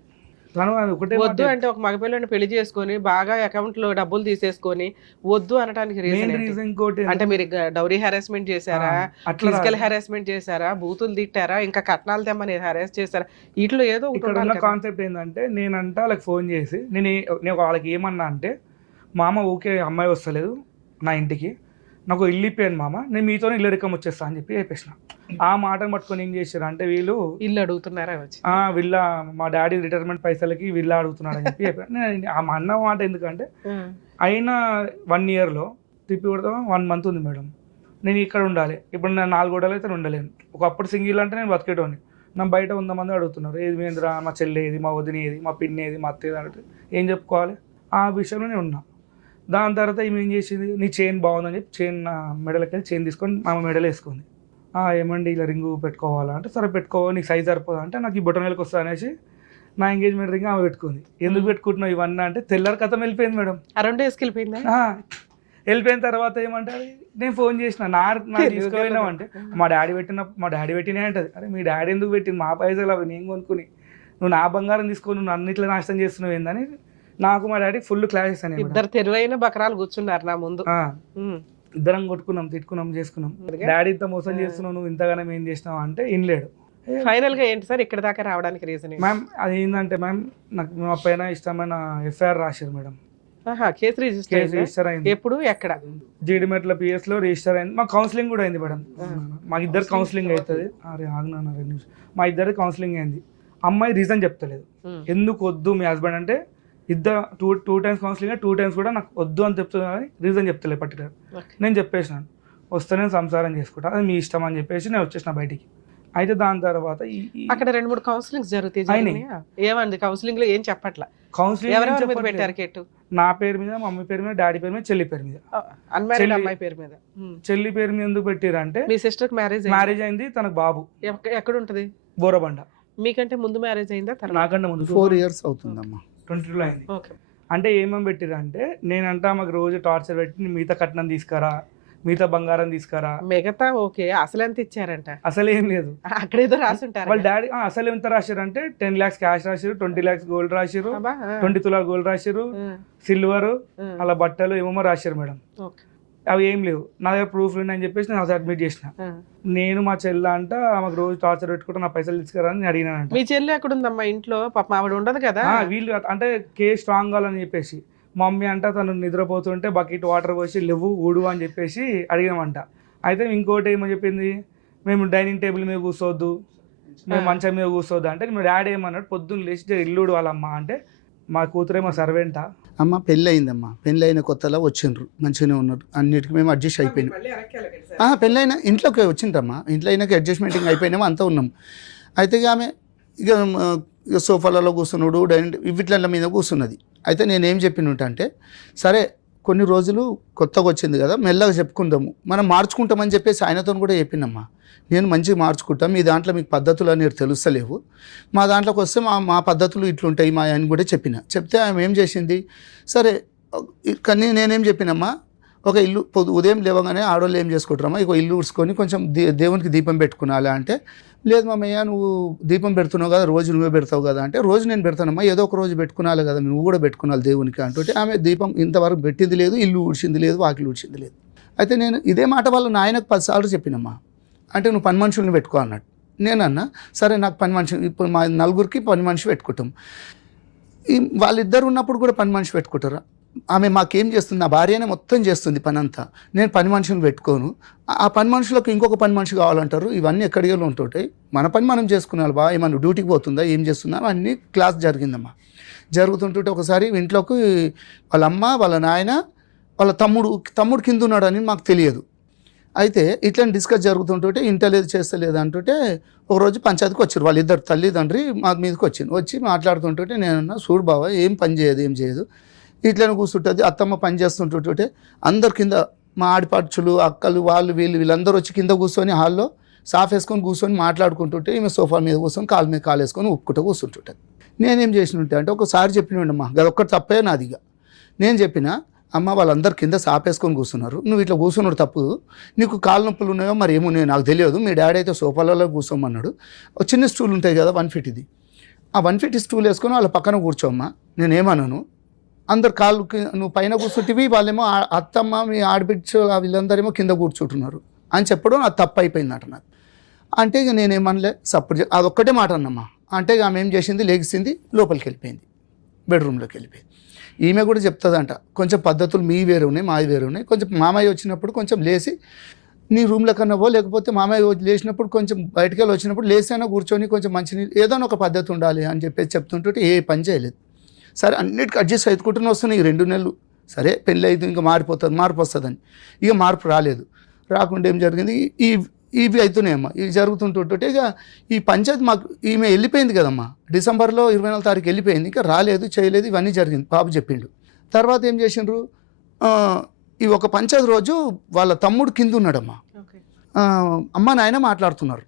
వద్దు అంటే ఒక మగపిల్లని పెళ్లి చేసుకొని బాగా అకౌంట్ లో డబ్బులు తీసేసుకొని వద్దు అనడానికి రీజన్ అంటే మీరు డౌరీ హెరాస్మెంట్ చేశారా, ఫిజికల్ హెరాస్మెంట్ చేశారా, బూతులు తిట్టారా, ఇంకా కట్నాలు తెమ్మని హెరాస్ చేశారా? వీటిలో ఏదో ఇక్కడ కాన్సెప్ట్ ఏంటంటే, నేనంటే వాళ్ళకి ఫోన్ చేసి నేను వాళ్ళకి ఏమన్నా అంటే, మామ ఊకే అమ్మాయి వస్తలేదు నా ఇంటికి, నాకు ఇల్లు ఇప్పాను మామ, నేను మీతో ఇల్లు రికం వచ్చేస్తా అని చెప్పి చెప్పేసిన. ఆ మాటను పట్టుకొని ఏం చేశారు అంటే, వీళ్ళు ఇల్లు అడుగుతున్నారా వచ్చి, వీళ్ళ మా డాడీ రిటైర్మెంట్ పైసలకి వీళ్ళ అడుగుతున్నాడు అని చెప్పి చెప్పాను. నేను ఆ అన్న మాట ఎందుకంటే, అయినా 1 yearలో తిప్పి కొడతాం 1 month ఉంది మేడం, నేను ఇక్కడ ఉండాలి. ఇప్పుడు నేను 4 గోడలు అయితే ఉండలేను. ఒకప్పుడు సింగిల్ అంటే నేను బతికేటోని, నా బయట 100 మంది అడుగుతున్నారు, ఏది మేంద్రా, మా చెల్లి ఏది, మా వదిన ఏది, మా పిన్ని ఏది, మా అత్త ఏది అంటే ఏం చెప్పుకోవాలి. ఆ విషయంలో నేను ఉన్నా. దాని తర్వాత ఈమె ఏం చేసింది, నీ చైన్ బాగుందని చెప్పి చైన్ నా మెడలకి వెళ్ళి చైన్ తీసుకొని మా మెడలు వేసుకుంది. ఏమండి ఇలా రింగు పెట్టుకోవాలా అంటే, సరే పెట్టుకో, నీకు సైజ్ సరిపోదా అంటే, నాకు ఈ బొటనవేలకు వస్తా అనేసి నా ఎంగేజ్మెంట్ రింగ్ ఆమె పెట్టుకుంది. ఎందుకు పెట్టుకుంటున్నావు ఇవన్నీ అంటే, తెల్లారి కథం వెళ్ళిపోయింది మేడం. 2 days వెళ్ళిపోయింది. వెళ్ళిపోయిన తర్వాత ఏమంటే, నేను ఫోన్ చేసిన నా తీసుకుపోయినామంటే, మా డాడీ పెట్టినా అంటది. అరే మీ డాడీ ఎందుకు పెట్టింది, మా పైసలు అవి నేను కొనుక్కుని, నువ్వు నా బంగారం తీసుకొని నువ్వు అన్నిట్లో నాశనం చేస్తున్నావు ఏందని నాకు మా డాడీ ఫుల్ క్లాసెస్ అని. ఇద్దరు తెరువైన బకరాలు కూర్చున్నారు నా ముందు. ఇద్దరం కొట్టుకున్నాం, తిట్టుకున్నాం, చేసుకున్నాం. డాడీ ఇంత మోసం చేస్తున్నావు, నువ్వు ఇంతగానం ఏం చేసినావు అంటే ఇన్లేడు. ఫైనల్ గా ఏంటి సార్ ఇక్కడ దాకా రావడానికి రీజన్? మ్యామ్ అది ఏంటంటే మ్యామ్, నాకు మా పైన ఇష్టమైన FIR రాశారు మేడం. కేసు రిజిస్టర్ అయింది. ఎప్పుడు ఎక్కడ? జీడిమెట్ల PS లో రిజిస్టర్ అయింది. మా కౌన్సిలింగ్ కూడా అయింది మేడం. మాకు ఇద్దరు కౌన్సిలింగ్ అవుతుంది. అరే ఆగునా 2 నిమిషాలు. మా ఇద్దరు కౌన్సిలింగ్ అయింది. అమ్మాయి రీజన్ చెప్తలేదు, ఎందుకు వద్దు మీ హస్బెండ్ అంటే. ఇద్దరు 2 times కౌన్సిలింగ్, 2 times కూడా నాకు వద్దు అని చెప్తున్నా కానీ రీజన్ చెప్తలేదు పర్టికులర్. నేను చెప్పేసినాను, వస్తే నేను సంసారం చేసుకుంటా, అది మీ ఇష్టం అని చెప్పేసి నేను వచ్చేసిన బయటికి. అయితే దాని తర్వాత అక్కడ 2-3 కౌన్సిలింగ్స్ జరుగుతాయి. ఏమంది కౌన్సిలింగ్ లో ఏం చెప్పట్లా? కౌన్సిలింగ్ పెట్టారు కేటు నా పేరు మీద, మమ్మీ పేరు మీద, డాడీ పేరు మీద, చెల్లి పేరు మీద. అన్మ్యారీడ్ అమ్మాయి పేరు మీద. చెల్లి పేరు మీద ఎందుకు పెట్టారంటే, మీ సిస్టర్ మ్యారేజ్ అయింది, తనకు బాబు. ఎక్కడ ఉంటది? బోరబండ. మీకంటే ముందు మ్యారేజ్ అయిందా? నాకంటే ముందు 4 years అవుతుందమ్మా. 22 అయింది. అంటే ఏమేమి పెట్టిరంటే, నేనంటే మాకు రోజు టార్చర్ పెట్టి మిగతా కట్నం తీసుకురా, మిగతా బంగారం తీసుకురా. మిగతా ఓకే, అసలు ఎంత ఇచ్చారంట? అసలు ఏం లేదు. అక్కడేదో రాసుంటారు వాళ్ళ డాడీ అసలు ఎంత రాశారు అంటే 10 lakhs క్యాష్ రాశారు, 20 lakhs గోల్డ్ రాశారు, 20 తులాల గోల్డ్ రాశారు, సిల్వర్ అలా బట్టలు ఏమేమో రాశారు మేడం. అవి ఏం లేవు. నా దగ్గర ప్రూఫ్ అని చెప్పేసి నేను సబ్మిట్ చేసిన. నేను మా చెల్ల అంట ఆమెకు రోజు టార్చర్ పెట్టుకుంటే నా పైసలు తీసుకురా అని అడిగినానంట. మీ చెల్లి ఎక్కడ ఉందమ్మా ఇంట్లో? పాప ఆవిడ ఉండదు కదా. వీళ్ళు అంటే కేసు స్ట్రాంగ్ కావాలని చెప్పేసి మమ్మీ అంట తను నిద్రపోతుంటే బకెట్ వాటర్ పోసి లేవు ఊడు అని చెప్పేసి అడిగినామంట. అయితే ఇంకోటి ఏమో చెప్పింది, మేము డైనింగ్ టేబుల్ మీద కూర్చోవద్దు, మేము మంచం మీద కూర్చోవద్దు అంటే మీ డాడీ ఏమన్నాడు, పొద్దున్న లేచి ఇల్లుడు వాళ్ళమ్మ అంటే మా కూతురే మా సర్వెంటా. అమ్మ పెళ్ళి అయిందమ్మా, పెళ్ళి అయిన కొత్తలో వచ్చిండ్రు, మంచిగానే ఉన్నారు, అన్నిటికీ మేము అడ్జస్ట్ అయిపోయినాం. పెళ్ళి అయినా ఇంట్లోకి వచ్చిండ్రమ్మా, ఇంట్లో అయినాక అడ్జస్ట్మెంటింగ్ అయిపోయినామో అంతా ఉన్నాం. అయితే ఇక ఆమె ఇక సోఫాలలో కూర్చున్నాడు, డైనింగ్ వీటిల మీద కూర్చున్నది. అయితే నేనేం చెప్పినట్టు అంటే, సరే కొన్ని రోజులు కొత్తగా వచ్చింది కదా మెల్లగా చెప్పుకుందాము, మనం మార్చుకుంటామని చెప్పేసి ఆయనతో కూడా చెప్పినమ్మా, నేను మంచిగా మార్చుకుంటాం, మీ దాంట్లో మీకు పద్ధతులు అనేవి తెలుస్తలేవు, మా దాంట్లోకి వస్తే మా పద్ధతులు ఇట్లుంటాయి మా అని కూడా చెప్తే ఆమె ఏం చేసింది, సరే కానీ నేనేం చెప్పినమ్మా, ఒక ఇల్లు ఉదయం లేవగానే ఆడవాళ్ళు ఏం చేసుకుంటారమ్మా, ఇక ఇల్లు ఊడ్చుకొని కొంచెం దేవునికి దీపం పెట్టుకునాలా అంటే, లేదు మామయ్య నువ్వు దీపం పెడుతున్నావు కదా, రోజు నువ్వే పెడతావు కదా అంటే, రోజు నేను పెడతానమ్మా, ఏదో ఒక రోజు పెట్టుకునాలి కదా, నువ్వు కూడా పెట్టుకున్నాను దేవునికి అంటుంటే, ఆమె దీపం ఇంతవరకు పెట్టింది లేదు, ఇల్లు ఊడ్చింది లేదు, వాకిలు ఊడ్చింది లేదు. అయితే నేను ఇదే మాట వాళ్ళ నాయనకు 10 సార్లు చెప్పినమ్మా, అంటే నువ్వు పని మనుషుల్ని పెట్టుకో అన్నాడు. నేనన్నా సరే నాకు పని మనిషి, ఇప్పుడు మా నలుగురికి పని మనిషి పెట్టుకుంటాం, వాళ్ళిద్దరు ఉన్నప్పుడు కూడా పని మనిషి పెట్టుకుంటారా? ఆమె మాకేం చేస్తుంది, నా భార్యనే మొత్తం చేస్తుంది పని అంతా, నేను పని మనుషులను పెట్టుకోను, ఆ పని మనుషులకు ఇంకొక పని మనిషి కావాలంటారు, ఇవన్నీ ఎక్కడికి ఉంటుంటాయి, మన పని మనం చేసుకున్నాను బా, ఏమన్నా డ్యూటీకి పోతుందా, ఏం చేస్తుందా, అన్నీ క్లాస్ జరిగిందమ్మా. జరుగుతుంటుంటే ఒకసారి ఇంట్లోకి వాళ్ళ అమ్మ వాళ్ళ నాయన వాళ్ళ తమ్ముడు కింద ఉన్నాడని మాకు తెలియదు. అయితే ఇట్లా డిస్కస్ జరుగుతుంటుంటే ఇంటలేదు చేస్తలేదు అంటుంటే ఒకరోజు పంచాయతీకి వచ్చారు వాళ్ళిద్దరు తల్లిదండ్రి మా మీదకి వచ్చి మాట్లాడుతుంటుంటే నేనన్నా, చూడు బావ ఏం పని చేయదు ఏం చేయదు, ఇట్లనే కూర్చుంటుంది, అత్తమ్మ పని చేస్తుంటుంటే అందరు కింద మా ఆడిపడుచులు అక్కలు వాళ్ళు వీళ్ళందరూ వచ్చి కింద కూర్చొని హాల్లో సాఫ్ వేసుకొని కూర్చొని మాట్లాడుకుంటుంటే ఈమె సోఫా మీద కూర్చొని కాలు మీద కాలు వేసుకొని ఉప్పుకుంటూ కూర్చుంటుంటుంది. నేనేం చేసినట్టే అంటే ఒకసారి చెప్పినండమ్మా, అదొక్కటి తప్పే నాదిగా. నేను చెప్పిన అమ్మ వాళ్ళందరు కింద సాపేసుకొని కూర్చున్నారు, నువ్వు ఇట్లా కూర్చున్నాడు తప్పు, నీకు కాలు నొప్పులు ఉన్నాయో మరి ఏమున్నాయో నాకు తెలియదు, మీ డాడీ అయితే సోఫాలలో కూర్చోమన్నాడు, ఒక చిన్న స్టూల్ ఉంటాయి కదా 1 feet, ఆ 1 feet స్టూల్ వేసుకొని వాళ్ళ పక్కన కూర్చోమ్మా, నేనేమన్నాను, అందరు కాళ్ళకి నువ్వు పైన కూర్చుంటివి, వాళ్ళేమో అత్తమ్మ మీ ఆడబిడ్చు వీళ్ళందరేమో కింద కూర్చుంటున్నారు అని చెప్పడం అది తప్పు అయిపోయిందట నాకు. అంటే ఇక నేనేమనలే, సపోర్ట్ అదొక్కటే మాట అన్నమ్మా. అంటే ఇక ఆమె ఏం చేసింది, లెగిసింది, లోపలికి వెళ్ళిపోయింది, బెడ్రూమ్లోకి వెళ్ళిపోయింది. ఈమె కూడా చెప్తుందంట, కొంచెం పద్ధతులు మీ వేరే ఉన్నాయి మావి వేరే ఉన్నాయి, కొంచెం మామయ్య వచ్చినప్పుడు కొంచెం లేచి నీ రూమ్లో కన్నా పో, లేకపోతే మామయ్య లేచినప్పుడు కొంచెం బయటకు వెళ్ళి వచ్చినప్పుడు లేసైనా కూర్చొని కొంచెం మంచినీళ్ళు ఏదైనా ఒక పద్ధతి ఉండాలి అని చెప్పేసి చెప్తుంటే ఏ పని చేయలేదు. సరే అన్నిటికీ అడ్జస్ట్ అవుతుకుంటూనే వస్తున్నాయి 2 నెలలు. సరే పెళ్ళి అయితే ఇంకా మార్పు వస్తుందని ఇక మార్పు రాలేదు. రాకుండా ఏం జరిగింది, ఇవి అవుతున్నాయమ్మా, ఇవి జరుగుతుంటుంటే ఇక ఈ పంచాయతీ మాకు ఈమె వెళ్ళిపోయింది కదమ్మా, డిసెంబర్లో 24వ తారీఖు వెళ్ళిపోయింది, ఇంకా రాలేదు చేయలేదు, ఇవన్నీ జరిగింది. బాబు చెప్పిండు. తర్వాత ఏం చేసిండ్రు, ఈ ఒక పంచాయతీ రోజు వాళ్ళ తమ్ముడు కింద ఉన్నాడమ్మా, అమ్మ నాయన మాట్లాడుతున్నారు,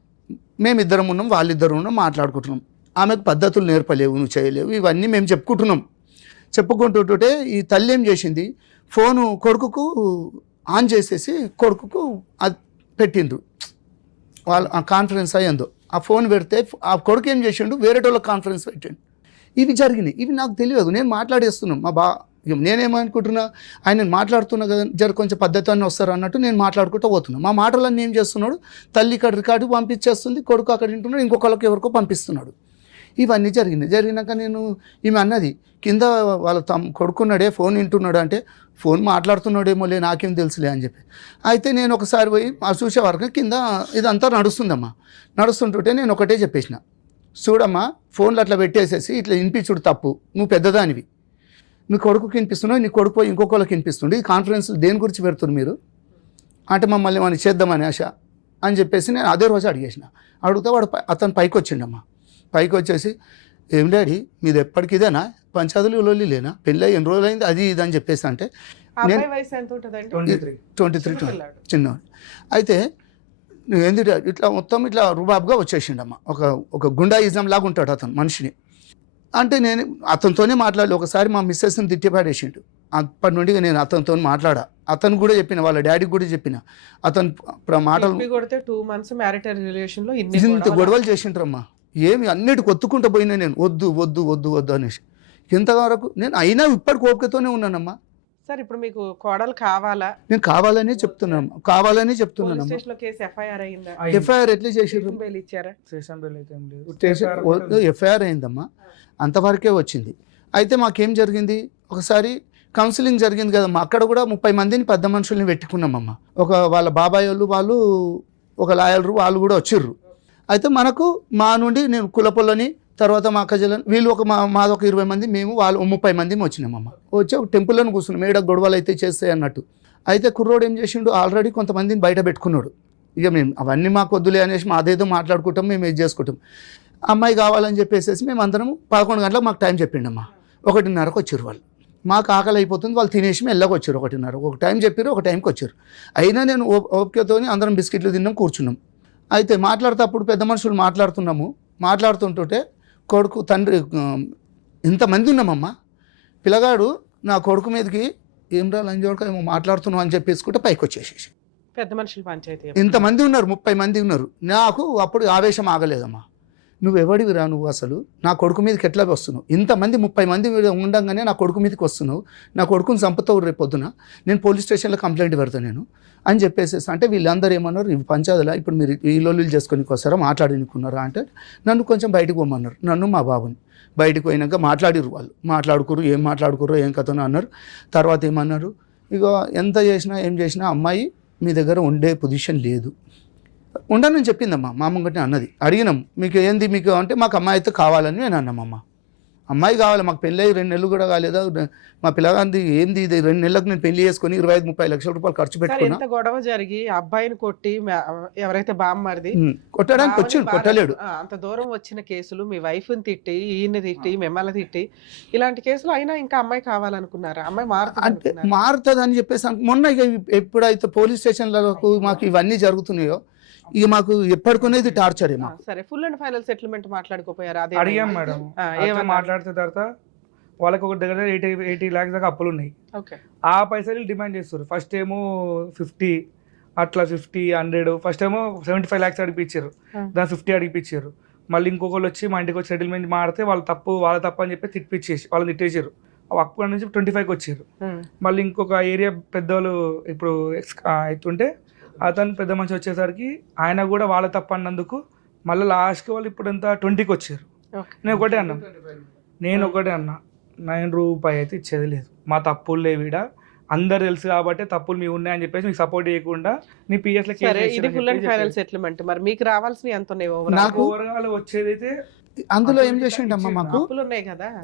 మేమిద్దరం ఉన్నాం వాళ్ళిద్దరు ఉన్నాం మాట్లాడుకుంటున్నాం, ఆమెకు పద్ధతులు నేర్పలేవు నువ్వు చేయలేవు ఇవన్నీ మేము చెప్పుకుంటుంటే ఈ తల్లి ఏం చేసింది, ఫోను కొడుకుకు ఆన్ చేసేసి కొడుకుకు అది పెట్టిండ్రు, వాళ్ళు ఆ కాన్ఫరెన్స్ అయ్యిందో ఆ ఫోన్ పెడితే ఆ కొడుకు ఏం చేసిండు, వేరే వాళ్ళకి కాన్ఫరెన్స్ పెట్టిండు. ఇవి జరిగినాయి, ఇవి నాకు తెలియదు, నేను మాట్లాడేస్తున్నాం నేనేమనుకుంటున్నా, ఆయన మాట్లాడుతున్నా కదా కొంచెం పద్ధతి అని వస్తారు అన్నట్టు నేను మాట్లాడుకుంటూ పోతున్నాను. మా మాటలన్నీ ఏం చేస్తున్నాడు, తల్లి ఇక్కడ రికార్డు పంపించేస్తుంది, కొడుకు అక్కడ వింటున్నాడు, ఇంకొకళ్ళకి ఎవరికో పంపిస్తున్నాడు. ఇవన్నీ జరిగినాక నేను ఈమె అన్నది, కింద వాళ్ళ కొడుకున్నాడే ఫోన్ వింటున్నాడు అంటే, ఫోన్ మాట్లాడుతున్నాడేమో లే నాకేం తెలుసులే అని చెప్పి. అయితే నేను ఒకసారి పోయి చూసే వరకు కింద ఇదంతా నడుస్తుంటుంటే నేను ఒకటే చెప్పేసిన, చూడమ్మా ఫోన్లు అట్లా పెట్టేసేసి ఇట్లా వినిపించుడు తప్పు, నువ్వు పెద్దదానివి, నీ కొడుకుకి వినిపిస్తున్నావు, నీ కొడుకు పోయి ఇంకొకళ్ళకి వినిపిస్తుండే, ఈ కాన్ఫరెన్స్లు దేని గురించి పెడుతున్నారు మీరు అంటే, మమ్మల్ని మనం చేద్దామని ఆశ అని చెప్పేసి నేను అదే రోజు అడిగితే వాడు అతను పైకి వచ్చిండమ్మా. పైకి వచ్చేసి, ఏం డాడీ మీది ఎప్పటికి ఇదేనా, పంచాయతీలు లొల్లి లేనా, పెళ్ళి ఎన్ని రోజులు అయింది అది ఇది అని చెప్పేసి అంటే, నేను 23 చిన్నవాడు. అయితే ఏంది ఇట్లా మొత్తం ఇట్లా రుబాబ్గా వచ్చేసిండమ్మా, ఒక గుండాయిజం లాగా ఉంటాడు అతను మనిషిని. అంటే నేను అతనితోనే మాట్లాడలే, ఒకసారి మా మిస్సెస్ని తిట్టిపాడేసిండు, అప్పటి నుండి నేను అతనితో మాట్లాడా. అతను కూడా చెప్పిన, వాళ్ళ డాడీకి కూడా చెప్పిన. అతను మాటలు తిప్పి కొడితే 2 months మ్యారిటల్ రిలేషన్ లో ఇంత గొడవలు చేసింటారమ్మా. ఏమి అన్నిటి కొత్తుకుంటూ పోయినా నేను వద్దు వద్దు వద్దు వద్దు అనేసి. ఇంతవరకు నేను అయినా ఇప్పటికి ఓపికతోనే ఉన్నానమ్మా. సార్ ఇప్పుడు మీకు కోడలు కావాలా? నేను కావాలని చెప్తున్నాను, కావాలని చెప్తున్నాను. స్టేషన్ లో కేసు ఎఫ్ఐఆర్ అయిందా? ఎఫ్ఐఆర్ ఎట్లా చేసారు? బెయిల్ ఇచ్చారా? స్టేషన్ బెయిల్ అయితే ఏం లేదు. ఎఫ్ఐఆర్ అయిందమ్మా, అంతవరకే వచ్చింది. అయితే మాకేం జరిగింది, ఒకసారి కౌన్సిలింగ్ జరిగింది కదమ్మా, అక్కడ కూడా 30 మందిని పెద్ద మనుషుల్ని పెట్టుకున్నామమ్మా. వాళ్ళ బాబాయ్ వాళ్ళు ఒక లాయర్లు వాళ్ళు కూడా వచ్చిర్రు. అయితే మనకు మా నుండి నేను కులపొల్లని, తర్వాత మా అక్కజలని, వీళ్ళు మాది ఒక 20 మంది, మేము వాళ్ళు 30 మంది వచ్చినామమ్మ. వచ్చి ఒక టెంపుల్లోని కూర్చున్నాం, ఏడ గొడవలు అయితే చేస్తాయి అన్నట్టు. అయితే కుర్రోడు ఏం చేసిండు, ఆల్రెడీ కొంతమందిని బయట పెట్టుకున్నాడు. ఇక మేము అవన్నీ మాకు వద్దులే అనేసి మాదేదో మాట్లాడుకుంటాం, మేము ఇది చేసుకుంటాం. అమ్మాయి కావాలని చెప్పేసి మేము అందరం 11 గంటలకు మాకు టైం చెప్పిండమ్మా. 1:30కు వచ్చారు వాళ్ళు. మాకు ఆకలి అయిపోతుంది, వాళ్ళు తినేసి మెల్లగా వచ్చారు. 1:30 ఒక టైం చెప్పారు, ఒక టైంకి వచ్చారు. అయినా నేను ఓపికతో అందరం బిస్కెట్లు తిన్నాం, కూర్చున్నాం. అయితే మాట్లాడుతూ పెద్ద మనుషులు మాట్లాడుతుంటుంటే కొడుకు తండ్రి ఇంతమంది ఉన్నామమ్మా. పిల్లగాడు నా కొడుకు మీదకి ఏం రా లంజోడక ఏమో మాట్లాడుతున్నావు అని చెప్పేసుకుంటే పైకి వచ్చేసేసి. పెద్ద మనుషులు పంచాయతీ ఇంతమంది ఉన్నారు, 30 మంది ఉన్నారు. నాకు అప్పుడు ఆవేశం ఆగలేదమ్మా. నువ్వు ఎవడివిరా నువ్వు, అసలు నా కొడుకు మీదకి ఎట్లా వస్తున్నావు? ఇంతమంది 30 మంది ఉండగానే నా కొడుకు మీదకి వస్తున్నావు, నా కొడుకుని చంపుతావు రేపు పొద్దున, నేను పోలీస్ స్టేషన్లో కంప్లైంట్ పెడతాను నేను అని చెప్పేసి. అంటే వీళ్ళందరూ ఏమన్నారు, ఇవి పంచాయతీలా ఇప్పుడు మీరు ఈ లొల్లులు చేసుకొని వస్తారా, మాట్లాడినుకున్నారా అంటే నన్ను కొంచెం బయటకు పోమన్నారు. నన్ను మా బాబుని బయటకు పోయినాక మాట్లాడిరు, వాళ్ళు మాట్లాడుకురు, ఏం మాట్లాడుకుర్రో ఏం కథనో అన్నారు. తర్వాత ఏమన్నారు, ఇక ఎంత చేసినా ఏం చేసినా అమ్మాయి మీ దగ్గర ఉండే పొజిషన్ లేదు, ఉండనని చెప్పిందమ్మా. మా ముంగటే అన్నది. అడిగినాం మీకు ఏంది మీకు అంటే, మాకు అమ్మాయి అయితే కావాలని నేను అన్నామమ్మా. అమ్మాయి కావాలి, మాకు పెళ్ళి 2 నెలలు కూడా కాలేదా, మా పిల్లగాంది ఏంది ఇది, 2 నెలలకు నేను పెళ్లి చేసుకుని 25-30 లక్షల రూపాయలు ఖర్చు పెట్టుకున్నా. ఎంత గొడవ జరిగి అబ్బాయిని కొట్టి ఎవరైతే బామ్మరిది కొట్టడానికి వచ్చిండు, కొట్టలేడు. అంత దూరం వచ్చిన కేసులు, మీ వైఫ్ ని తిట్టి, ఈయన్ని తిట్టి, మిమ్మల్ని తిట్టి, ఇలాంటి కేసులు అయినా ఇంకా అమ్మాయి కావాలనుకున్నారా? అమ్మాయి మారుతుంది అని చెప్పేసి మొన్న ఎప్పుడైతే పోలీస్ స్టేషన్లకు మాకు ఇవన్నీ జరుగుతున్నాయో, ఇక మాకు ఎప్పటికొనేది టార్చర్ ఏమో. సరే, ఫుల్ అండ్ ఫైనల్ సెటిల్మెంట్ మాట్లాడుకోపోయారు? అడిగాం మేడం, మాట్లాడితే తర్వాత వాళ్ళకి ఒక దగ్గర 80 lakhs దాకా అప్పులు ఉన్నాయి. ఆ పైసలు డిమాండ్ చేస్తారు. ఫస్ట్ ఏమో 50, అట్లా 50, 100, ఫస్ట్ ఏమో 75 lakhs అడిపించారు, దాని 50 అడిపించారు. మళ్ళీ ఇంకొకళ్ళు వచ్చి మా ఇంటికి వచ్చి సెటిల్మెంట్ మాడితే వాళ్ళ తప్పు అని చెప్పి తిట్టించేసి వాళ్ళని తిట్టేసారు. అక్కడ నుంచి 25కి వచ్చారు. మళ్ళీ ఇంకొక ఏరియా పెద్దవాళ్ళు ఇప్పుడు అవుతుంటే అతను పెద్ద మనిషి వచ్చేసరికి ఆయన కూడా వాళ్ళ తప్పు అన్నందుకు మళ్ళీ లాస్ట్కి వాళ్ళు ఇప్పుడు ఎంత 20కి వచ్చారు. నేను ఒకటే అన్నా 9 రూపాయి అయితే ఇచ్చేది లేదు, మా తప్పులు లేవిడ, అందరు తెలుసు కాబట్టి తప్పులు మీ ఉన్నాయని చెప్పేసి మీకు సపోర్ట్ చేయకుండా నీ PS లో సెటిల్మెంట్. మరి మీకు రావాల్సిన ఎంత నాకు వచ్చేదైతే అందులో ఏం చేసిండమ్మా, మాకు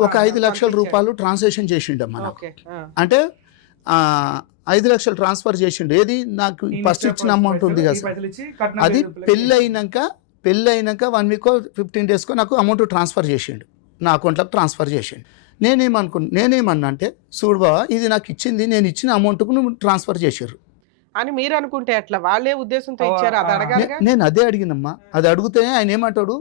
ఒక 5 లక్షల రూపాయలు ట్రాన్సాక్షన్ చేసిండమ్మా. అంటే 5 లక్షలు ట్రాన్స్ఫర్ చేసిండు. ఏది నాకు ఫస్ట్ ఇచ్చిన అమౌంట్ ఉంది కదా, అది పెళ్ళి అయినాక 1 వీక్ 15 days నాకు అమౌంట్ ట్రాన్స్ఫర్ చేసిండు, నా అకౌంట్లోకి ట్రాన్స్ఫర్ చేసిండు. నేనేమన్నా అంటే, చూడు బావ ఇది నాకు ఇచ్చింది, నేను ఇచ్చిన అమౌంట్కు నువ్వు ట్రాన్స్ఫర్ చేసారు అని మీరు అనుకుంటే అట్లా వాళ్ళే ఉద్దేశంతో ఇచ్చారు? అది అడగాలి. నేను అదే అడిగినమ్మా. అది అడిగితే ఆయన ఏమంటాడు,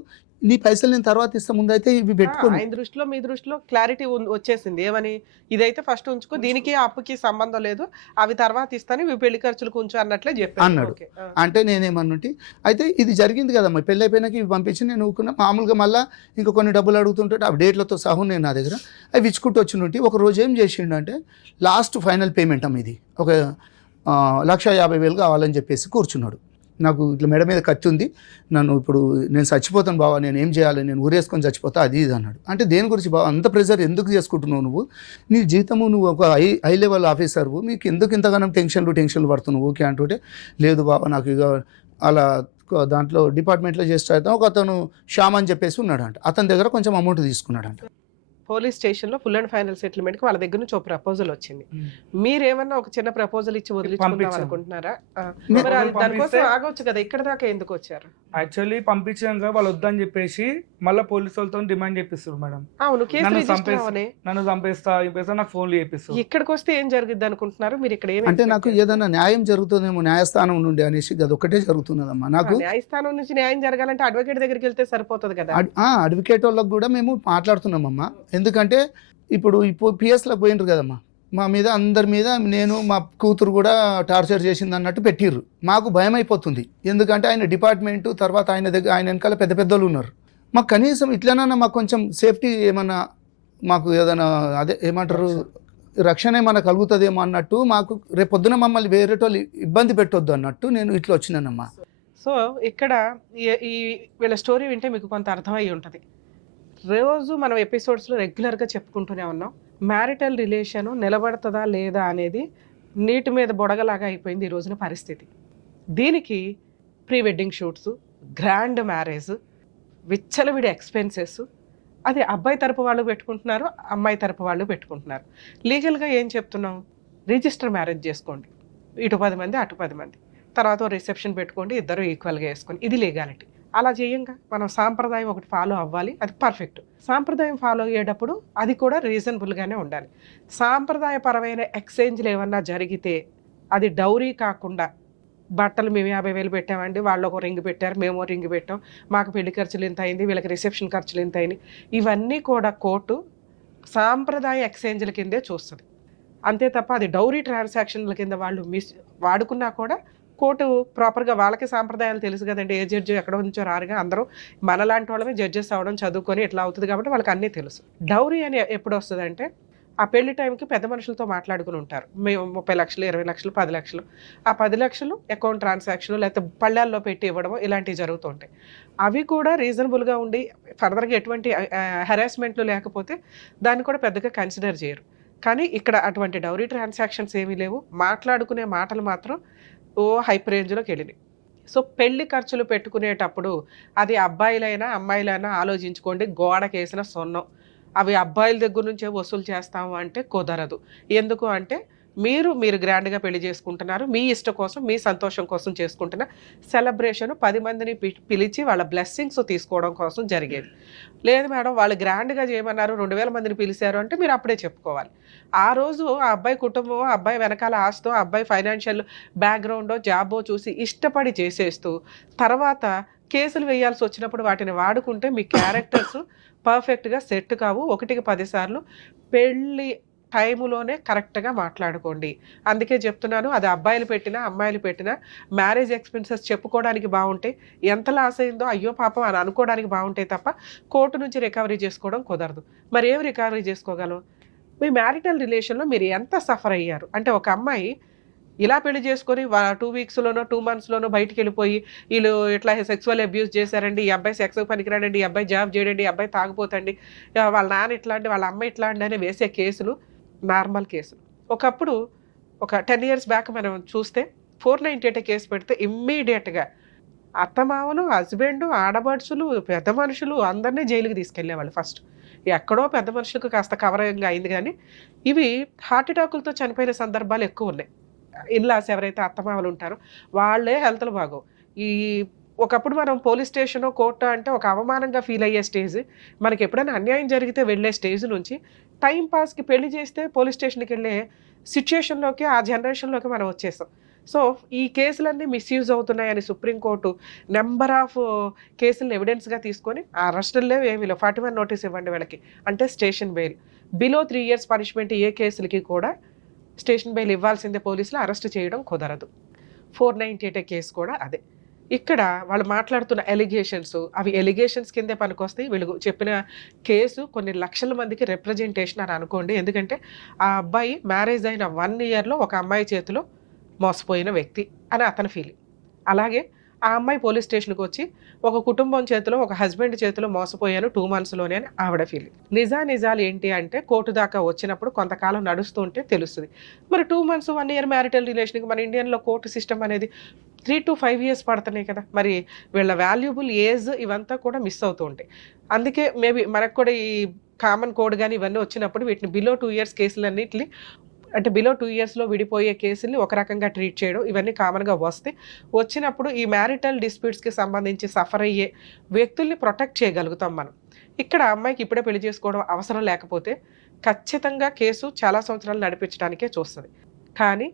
నీ పైసలు నేను తర్వాత ఇస్తా, ముందైతే ఇవి పెట్టుకోండి. ఆయన దృష్టిలో మీ దృష్టిలో క్లారిటీ వచ్చేసింది ఏమని, ఇదైతే ఫస్ట్ ఉంచుకో, దీనికి అప్పుకి సంబంధం లేదు, అవి తర్వాత ఇస్తాను, ఇవి పెళ్లి ఖర్చులకు ఉంచు అన్నట్లే చెప్పాను అన్నాడు. అంటే నేనేమన్నుంటి, అయితే ఇది జరిగింది కదమ్మా, పెళ్ళి అయిపోయినాక ఇవి పంపించి నేను ఊరుకున్నా. మామూలుగా మళ్ళీ ఇంకా కొన్ని డబ్బులు అడుగుతుంటే ఆ డేట్లతో సహా నేను నా దగ్గర అవి ఇచ్చుకుంటూ వచ్చినట్టు. ఒక రోజు ఏం చేసిండు అంటే, లాస్ట్ ఫైనల్ పేమెంట్ అమ్మ ఇది ఒక 1,50,000 కావాలని చెప్పేసి కూర్చున్నాడు. నాకు ఇట్లా మెడ మీద కత్తి ఉంది, నన్ను ఇప్పుడు నేను చచ్చిపోతాను బావా, నేను ఏం చేయాలి, నేను ఊరేసుకొని చచ్చిపోతా, అది ఇది అన్నాడు. అంటే దేని గురించి బావ అంత ప్రెజర్ ఎందుకు చేసుకుంటున్నావు నువ్వు, నీ జీతము నువ్వు ఒక హై లెవెల్ ఆఫీసర్వు, మీకు ఎందుకు ఇంతగానో టెన్షన్లు పడుతున్నావు ఓకే అంటుంటే, లేదు బావ నాకు ఇక అలా దాంట్లో డిపార్ట్మెంట్లో చేస్తే ఒక అతను శ్యామ్ అని చెప్పేసి ఉన్నాడంట, అతని దగ్గర కొంచెం అమౌంట్ తీసుకున్నాడంట. పోలీస్ స్టేషన్ లో ఫుల్ అండ్ ఫైనల్ సెటిల్మెంట్ కి వాళ్ళ దగ్గర నుంచి ఒక ప్రపోజల్ వచ్చింది. మీరేమన్నా ఒక చిన్న ప్రపోజల్ ఇచ్చి వదిలించుకుందాం అనుకుంటున్నారా? దానికోసం ఆగొచ్చు కదా, ఇక్కడ దాకా ఎందుకు వచ్చారు? యాక్చువల్లీ పంపించాక వాళ్ళు వద్దని చెప్పేసి మళ్ళీ పోలీసు వాళ్ళతో డిమాండ్ చేపిస్తారు మేడం. అవును, నన్ను చంపేస్తా నాకు ఫోన్లు చేపిస్తారు. ఇక్కడికి వస్తే ఏం జరిగింది అనుకుంటున్నారు మీరు? ఇక్కడ అంటే నాకు ఏదైనా న్యాయం జరుగుతుందేమో న్యాయస్థానం నుండి అనేసి అది ఒకటే జరుగుతున్నదమ్మా. నాకు న్యాయస్థానం నుంచి న్యాయం జరగాలంటే అడ్వకేట్ దగ్గరికి వెళ్తే సరిపోతుంది కదా. అడ్వకేట్ వాళ్ళకి కూడా మేము మాట్లాడుతున్నామమ్మా. ఎందుకంటే ఇప్పుడు PSలోకి పోయినరు కదమ్మా, మా మీద అందరి మీద నేను మా కూతురు కూడా టార్చర్ చేసింది అన్నట్టు పెట్టిర్రు. మాకు భయం అయిపోతుంది, ఎందుకంటే ఆయన డిపార్ట్మెంటు తర్వాత ఆయన దగ్గర ఆయన వెనకాల పెద్ద పెద్దోళ్ళు ఉన్నారు. మాకు కనీసం ఇట్లనన్నా మాకు కొంచెం సేఫ్టీ ఏమన్నా మాకు ఏదైనా అదే ఏమంటారు రక్షణ ఏమన్నా కలుగుతుందేమో అన్నట్టు, మాకు రేపొద్దున మమ్మల్ని వేరేటోళ్ళు ఇబ్బంది పెట్టొద్దు అన్నట్టు నేను ఇట్లా వచ్చినానమ్మా. సో ఇక్కడ ఈ వీళ్ళ స్టోరీ వింటే మీకు కొంత అర్థమై ఉంటుంది. రోజు మనం ఎపిసోడ్స్లో రెగ్యులర్గా చెప్పుకుంటూనే ఉన్నాం, మ్యారిటల్ రిలేషను నిలబడుతుందా లేదా అనేది నీటి మీద బొడగలాగా అయిపోయింది ఈ రోజున పరిస్థితి. దీనికి pre wedding shoots, grand marriage, విచ్చలవిడి ఎక్స్పెన్సెస్, అది అబ్బాయి తరపు వాళ్ళు పెట్టుకుంటున్నారు, అమ్మాయి తరపు వాళ్ళు పెట్టుకుంటున్నారు. లీగల్గా ఏం చెప్తున్నాం, రిజిస్టర్ మ్యారేజ్ చేసుకోండి, ఇటు 10 మంది అటు 10 మంది, తర్వాత రిసెప్షన్ పెట్టుకోండి, ఇద్దరు ఈక్వల్గా వేసుకోండి, ఇది లీగాలిటీ. అలా చేయంగా మనం సాంప్రదాయం ఒకటి ఫాలో అవ్వాలి, అది పర్ఫెక్ట్. సాంప్రదాయం ఫాలో అయ్యేటప్పుడు అది కూడా రీజనబుల్గానే ఉండాలి. సాంప్రదాయపరమైన ఎక్స్చేంజ్లు ఏమన్నా జరిగితే అది డౌరీ కాకుండా, బట్టలు మేము 50,000 పెట్టామండి, వాళ్ళు ఒక రింగ్ పెట్టారు, మేము రింగ్ పెట్టాం, మాకు పెళ్లి ఖర్చులు ఎంత అయింది, వీళ్ళకి రిసెప్షన్ ఖర్చులు ఎంత అయినాయి, ఇవన్నీ కూడా కోర్టు సాంప్రదాయ ఎక్స్చేంజ్ల కిందే చూస్తుంది. అంతే తప్ప అది డౌరీ ట్రాన్సాక్షన్ల కింద వాళ్ళు వాడుకున్నా కూడా కోర్టు ప్రాపర్గా, వాళ్ళకి సాంప్రదాయాలు తెలుసు కదండి, ఏ జడ్జి ఎక్కడ నుంచో రారుగా, అందరూ మనలాంటి వాళ్ళమే జడ్జెస్ అవ్వడం చదువుకొని ఇట్లా అవుతుంది కాబట్టి వాళ్ళకి అన్నీ తెలుసు. డౌరీ అని ఎప్పుడు వస్తుందంటే ఆ పెళ్లి టైంకి పెద్ద మనుషులతో మాట్లాడుకుని ఉంటారు, మేము 30 లక్షలు 20 లక్షలు 10 లక్షలు, ఆ 10 లక్షలు అకౌంట్ ట్రాన్సాక్షన్ లేకపోతే పళ్ళాల్లో పెట్టి ఇవ్వడం ఇలాంటివి జరుగుతూ ఉంటాయి. అవి కూడా రీజనబుల్గా ఉండి ఫర్దర్గా ఎటువంటి హెరాస్మెంట్లు లేకపోతే దాన్ని కూడా పెద్దగా కన్సిడర్ చేయరు. కానీ ఇక్కడ అటువంటి డౌరీ ట్రాన్సాక్షన్స్ ఏమీ లేవు, మాట్లాడుకునే మాటలు మాత్రం హైప్ రేంజ్లోకి వెళ్ళినాయి. సో పెళ్లి ఖర్చులు పెట్టుకునేటప్పుడు అది అబ్బాయిలైనా అమ్మాయిలైనా ఆలోచించుకోండి, గోడకేసిన సొన్నం. అవి అబ్బాయిల దగ్గర నుంచే వసూలు చేస్తాము అంటే కుదరదు. ఎందుకు అంటే మీరు గ్రాండ్గా పెళ్లి చేసుకుంటున్నారు, మీ ఇష్టం కోసం, మీ సంతోషం కోసం చేసుకుంటున్న సెలబ్రేషన్ 10 మందిని పిలిచి వాళ్ళ బ్లెస్సింగ్స్ తీసుకోవడం కోసం జరిగేది. లేదు మేడం వాళ్ళు గ్రాండ్గా చేయమన్నారు, 2000 మందిని పిలిచారు అంటే మీరు అప్పుడే చెప్పుకోవాలి. ఆ రోజు ఆ అబ్బాయి కుటుంబం, ఆ అబ్బాయి వెనకాల ఆస్తో, ఆ అబ్బాయి ఫైనాన్షియల్ బ్యాక్గ్రౌండో జాబో చూసి ఇష్టపడి చేసేస్తూ తర్వాత కేసులు వేయాల్సి వచ్చినప్పుడు వాటిని వాడుకుంటే మీ క్యారెక్టర్స్ పర్ఫెక్ట్గా సెట్ కావు. 1కి 10 సార్లు పెళ్ళి టైములోనే కరెక్ట్గా మాట్లాడుకోండి. అందుకే చెప్తున్నాను, అది అబ్బాయిలు పెట్టినా అమ్మాయిలు పెట్టినా మ్యారేజ్ ఎక్స్పెన్సెస్ చెప్పుకోవడానికి బాగుంటాయి, ఎంత లాస్ అయిందో అయ్యో పాపం అని అనుకోవడానికి బాగుంటాయి తప్ప కోర్టు నుంచి రికవరీ చేసుకోవడం కుదరదు. మరి ఏం రికవరీ చేసుకోగలం? మీ మ్యారిటల్ రిలేషన్లో మీరు ఎంత సఫర్ అయ్యారు అంటే, ఒక అమ్మాయి ఇలా పెళ్లి చేసుకొని 2 వీక్స్లోనో 2 మంత్స్లోనో బయటికి వెళ్ళిపోయి వీళ్ళు ఇట్లా సెక్సువల్ అబ్యూస్ చేశారండి, ఈ అబ్బాయి సెక్స్ పనికిరాడండి, ఈ అబ్బాయి జాబ్ చేయడండి, ఈ అబ్బాయి తాగిపోతండి, వాళ్ళ నాన్న ఇట్లా అండి, వాళ్ళ అమ్మ ఇట్లా అండి అని వేసే కేసులు నార్మల్ కేసులు. ఒకప్పుడు ఒక 10 ఇయర్స్ బ్యాక్ మనం చూస్తే 498 కేసు పెడితే ఇమ్మీడియట్గా అత్తమామలు, హస్బెండ్, ఆడబడుచులు, పెద్ద మనుషులు అందరినీ జైలుకి తీసుకెళ్లేవాళ్ళు. ఫస్ట్ ఎక్కడో పెద్ద మనుషులకు కాస్త కవరింగ్ అయింది, కానీ ఇవి హార్ట్ అటాకులతో చనిపోయిన సందర్భాలు ఎక్కువ ఉన్నాయి. ఇన్లాస్ ఎవరైతే అత్తమామలు ఉంటారో వాళ్ళే హెల్త్లు బాగోవు. ఒకప్పుడు మనం పోలీస్ స్టేషను కోర్టు అంటే ఒక అవమానంగా ఫీల్ అయ్యే స్టేజ్, మనకి ఎప్పుడైనా అన్యాయం జరిగితే వెళ్ళే స్టేజ్ నుంచి టైం పాస్కి పెళ్లి చేస్తే పోలీస్ స్టేషన్కి వెళ్ళే సిచ్యుయేషన్లోకి, ఆ జనరేషన్లోకి మనం వచ్చేస్తాం. సో ఈ కేసులన్నీ మిస్యూజ్ అవుతున్నాయని సుప్రీంకోర్టు నెంబర్ ఆఫ్ కేసులను ఎవిడెన్స్గా తీసుకొని అరెస్టుల్లో ఏమీ లేవు, 41 నోటీస్ ఇవ్వండి వీళ్ళకి అంటే station bail, below 3 years punishment ఏ కేసులకి కూడా స్టేషన్ బెయిల్ ఇవ్వాల్సిందే, పోలీసులు అరెస్ట్ చేయడం కుదరదు. 498 కేసు కూడా అదే. ఇక్కడ వాళ్ళు మాట్లాడుతున్న ఎలిగేషన్స్, అవి ఎలిగేషన్స్ కిందే పనికొస్తాయి. వీళ్ళు చెప్పిన కేసు కొన్ని లక్షల మందికి రిప్రజెంటేషన్ అని అనుకోండి. ఎందుకంటే ఆ అబ్బాయి మ్యారేజ్ అయిన 1 ఇయర్లో ఒక అమ్మాయి చేతిలో మోసపోయిన వ్యక్తి అని అతని ఫీలింగ్. అలాగే ఆ అమ్మాయి పోలీస్ స్టేషన్కి వచ్చి ఒక కుటుంబం చేతిలో, ఒక హస్బెండ్ చేతిలో మోసపోయాను 2 మంత్స్లోనే అని ఆవిడ ఫీలింగ్. నిజాలు ఏంటి అంటే కోర్టు దాకా వచ్చినప్పుడు కొంతకాలం నడుస్తూ ఉంటే తెలుస్తుంది. మరి 2 మంత్స్ 1 ఇయర్ మ్యారిటల్ రిలేషన్కి మన ఇండియన్లో కోర్టు సిస్టమ్ అనేది 3 to 5 years పడుతున్నాయి కదా. మరి వీళ్ళ వాల్యుబుల్ ఏజ్ ఇవంతా కూడా మిస్ అవుతూ ఉంటాయి. అందుకే మేబీ మనకు కూడా ఈ కామన్ కోడ్ కానీ ఇవన్నీ వచ్చినప్పుడు వీటిని బిలో 2 years కేసులన్నింటినీ అంటే బిలో 2 yearsలో విడిపోయే కేసుల్ని ఒక రకంగా ట్రీట్ చేయడం ఇవన్నీ కామన్గా వచ్చినప్పుడు ఈ మ్యారిటల్ డిస్ప్యూట్స్కి సంబంధించి సఫర్ అయ్యే వ్యక్తుల్ని ప్రొటెక్ట్ చేయగలుగుతాం మనం. ఇక్కడ అమ్మాయికి ఇప్పుడే పెళ్లి చేసుకోవడం అవసరం లేకపోతే ఖచ్చితంగా కేసు చాలా సంవత్సరాలు నడిపించడానికే చూస్తుంది. కానీ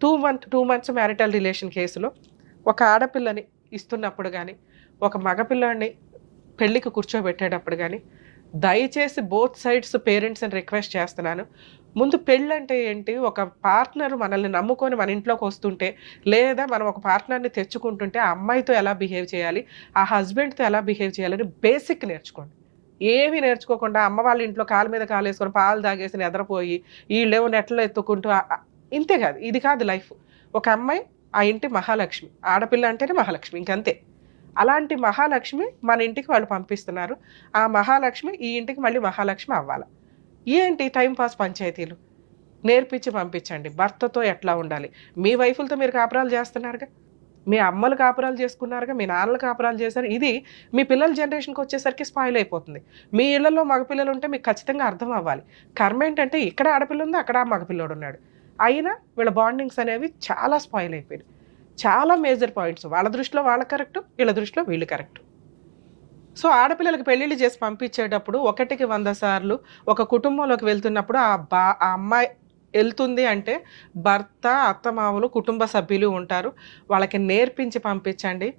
2 months మ్యారిటల్ రిలేషన్ కేసులో ఒక ఆడపిల్లని ఇస్తున్నప్పుడు కానీ, ఒక మగపిల్లాడిని పెళ్ళికి కూర్చోబెట్టేటప్పుడు కానీ దయచేసి బోత్ సైడ్స్ పేరెంట్స్ని రిక్వెస్ట్ చేస్తున్నాను, ముందు పెళ్ళంటే ఏంటి? ఒక పార్ట్నర్ మనల్ని నమ్ముకొని మన ఇంట్లోకి వస్తుంటే, లేదా మనం ఒక పార్ట్నర్‌ని తెచ్చుకుంటుంటే, ఆ అమ్మాయితో ఎలా బిహేవ్ చేయాలి? ఆ హస్బెండ్‌తో ఎలా బిహేవ్ చేయాలని బేసిక్ నేర్చుకోండి. ఏమి నేర్చుకోకుండా అమ్మ వాళ్ళ ఇంట్లో కాలు మీద కాలేసుకొని పాలు తాగేసి నిద్రపోయి, ఈళ్ళేమో నెట్లో ఎత్తుకుంటూ ఇంతే కాదు. ఇది కాదు లైఫ్. ఒక అమ్మాయి ఆ ఇంటి మహాలక్ష్మి. ఆడపిల్ల అంటేనే మహాలక్ష్మి ఇంకంతే. అలాంటి మహాలక్ష్మి మన ఇంటికి వాళ్ళు పంపిస్తున్నారు. ఆ మహాలక్ష్మి ఈ ఇంటికి మళ్ళీ మహాలక్ష్మి అవ్వాల. ఏంటి టైమ్ పాస్ పంచాయతీలు? నేర్పించి పంపించండి. భర్తతో ఎట్లా ఉండాలి? మీ వైఫులతో మీరు కాపురాలు చేస్తున్నారుగా. మీ అమ్మలు కాపురాలు చేసుకున్నారుగా. మీ నాన్నలు కాపురాలు చేశారు. ఇది మీ పిల్లల జనరేషన్‌కి వచ్చేసరికి స్పాయిల్ అయిపోతుంది. మీ ఇళ్లలో మగపిల్లలు ఉంటే మీకు ఖచ్చితంగా అర్థం అవ్వాలి. కర్మ ఏంటంటే ఇక్కడ ఆడపిల్ల ఉంది, అక్కడ మగపిల్లోడున్నాడు. అయినా వీళ్ళ బాండింగ్స్ అనేవి చాలా స్పాయిల్ అయిపోయినాయి. చాలా మేజర్ పాయింట్స్. వాళ్ళ దృష్టిలో వాళ్ళు కరెక్ట్, వీళ్ళ దృష్టిలో వీళ్ళు కరెక్ట్. సో, ఆడపిల్లలకి పెళ్ళిళ్ళు చేసి పంపించేటప్పుడు 1కి 100 సార్లు ఒక కుటుంబంలోకి వెళ్తున్నప్పుడు ఆ అమ్మాయి ఎళ్తుంది అంటే భర్త, అత్తమామలు, కుటుంబ సభ్యులు ఉంటారు. వాళ్ళకి నేర్పించి పంపించండి.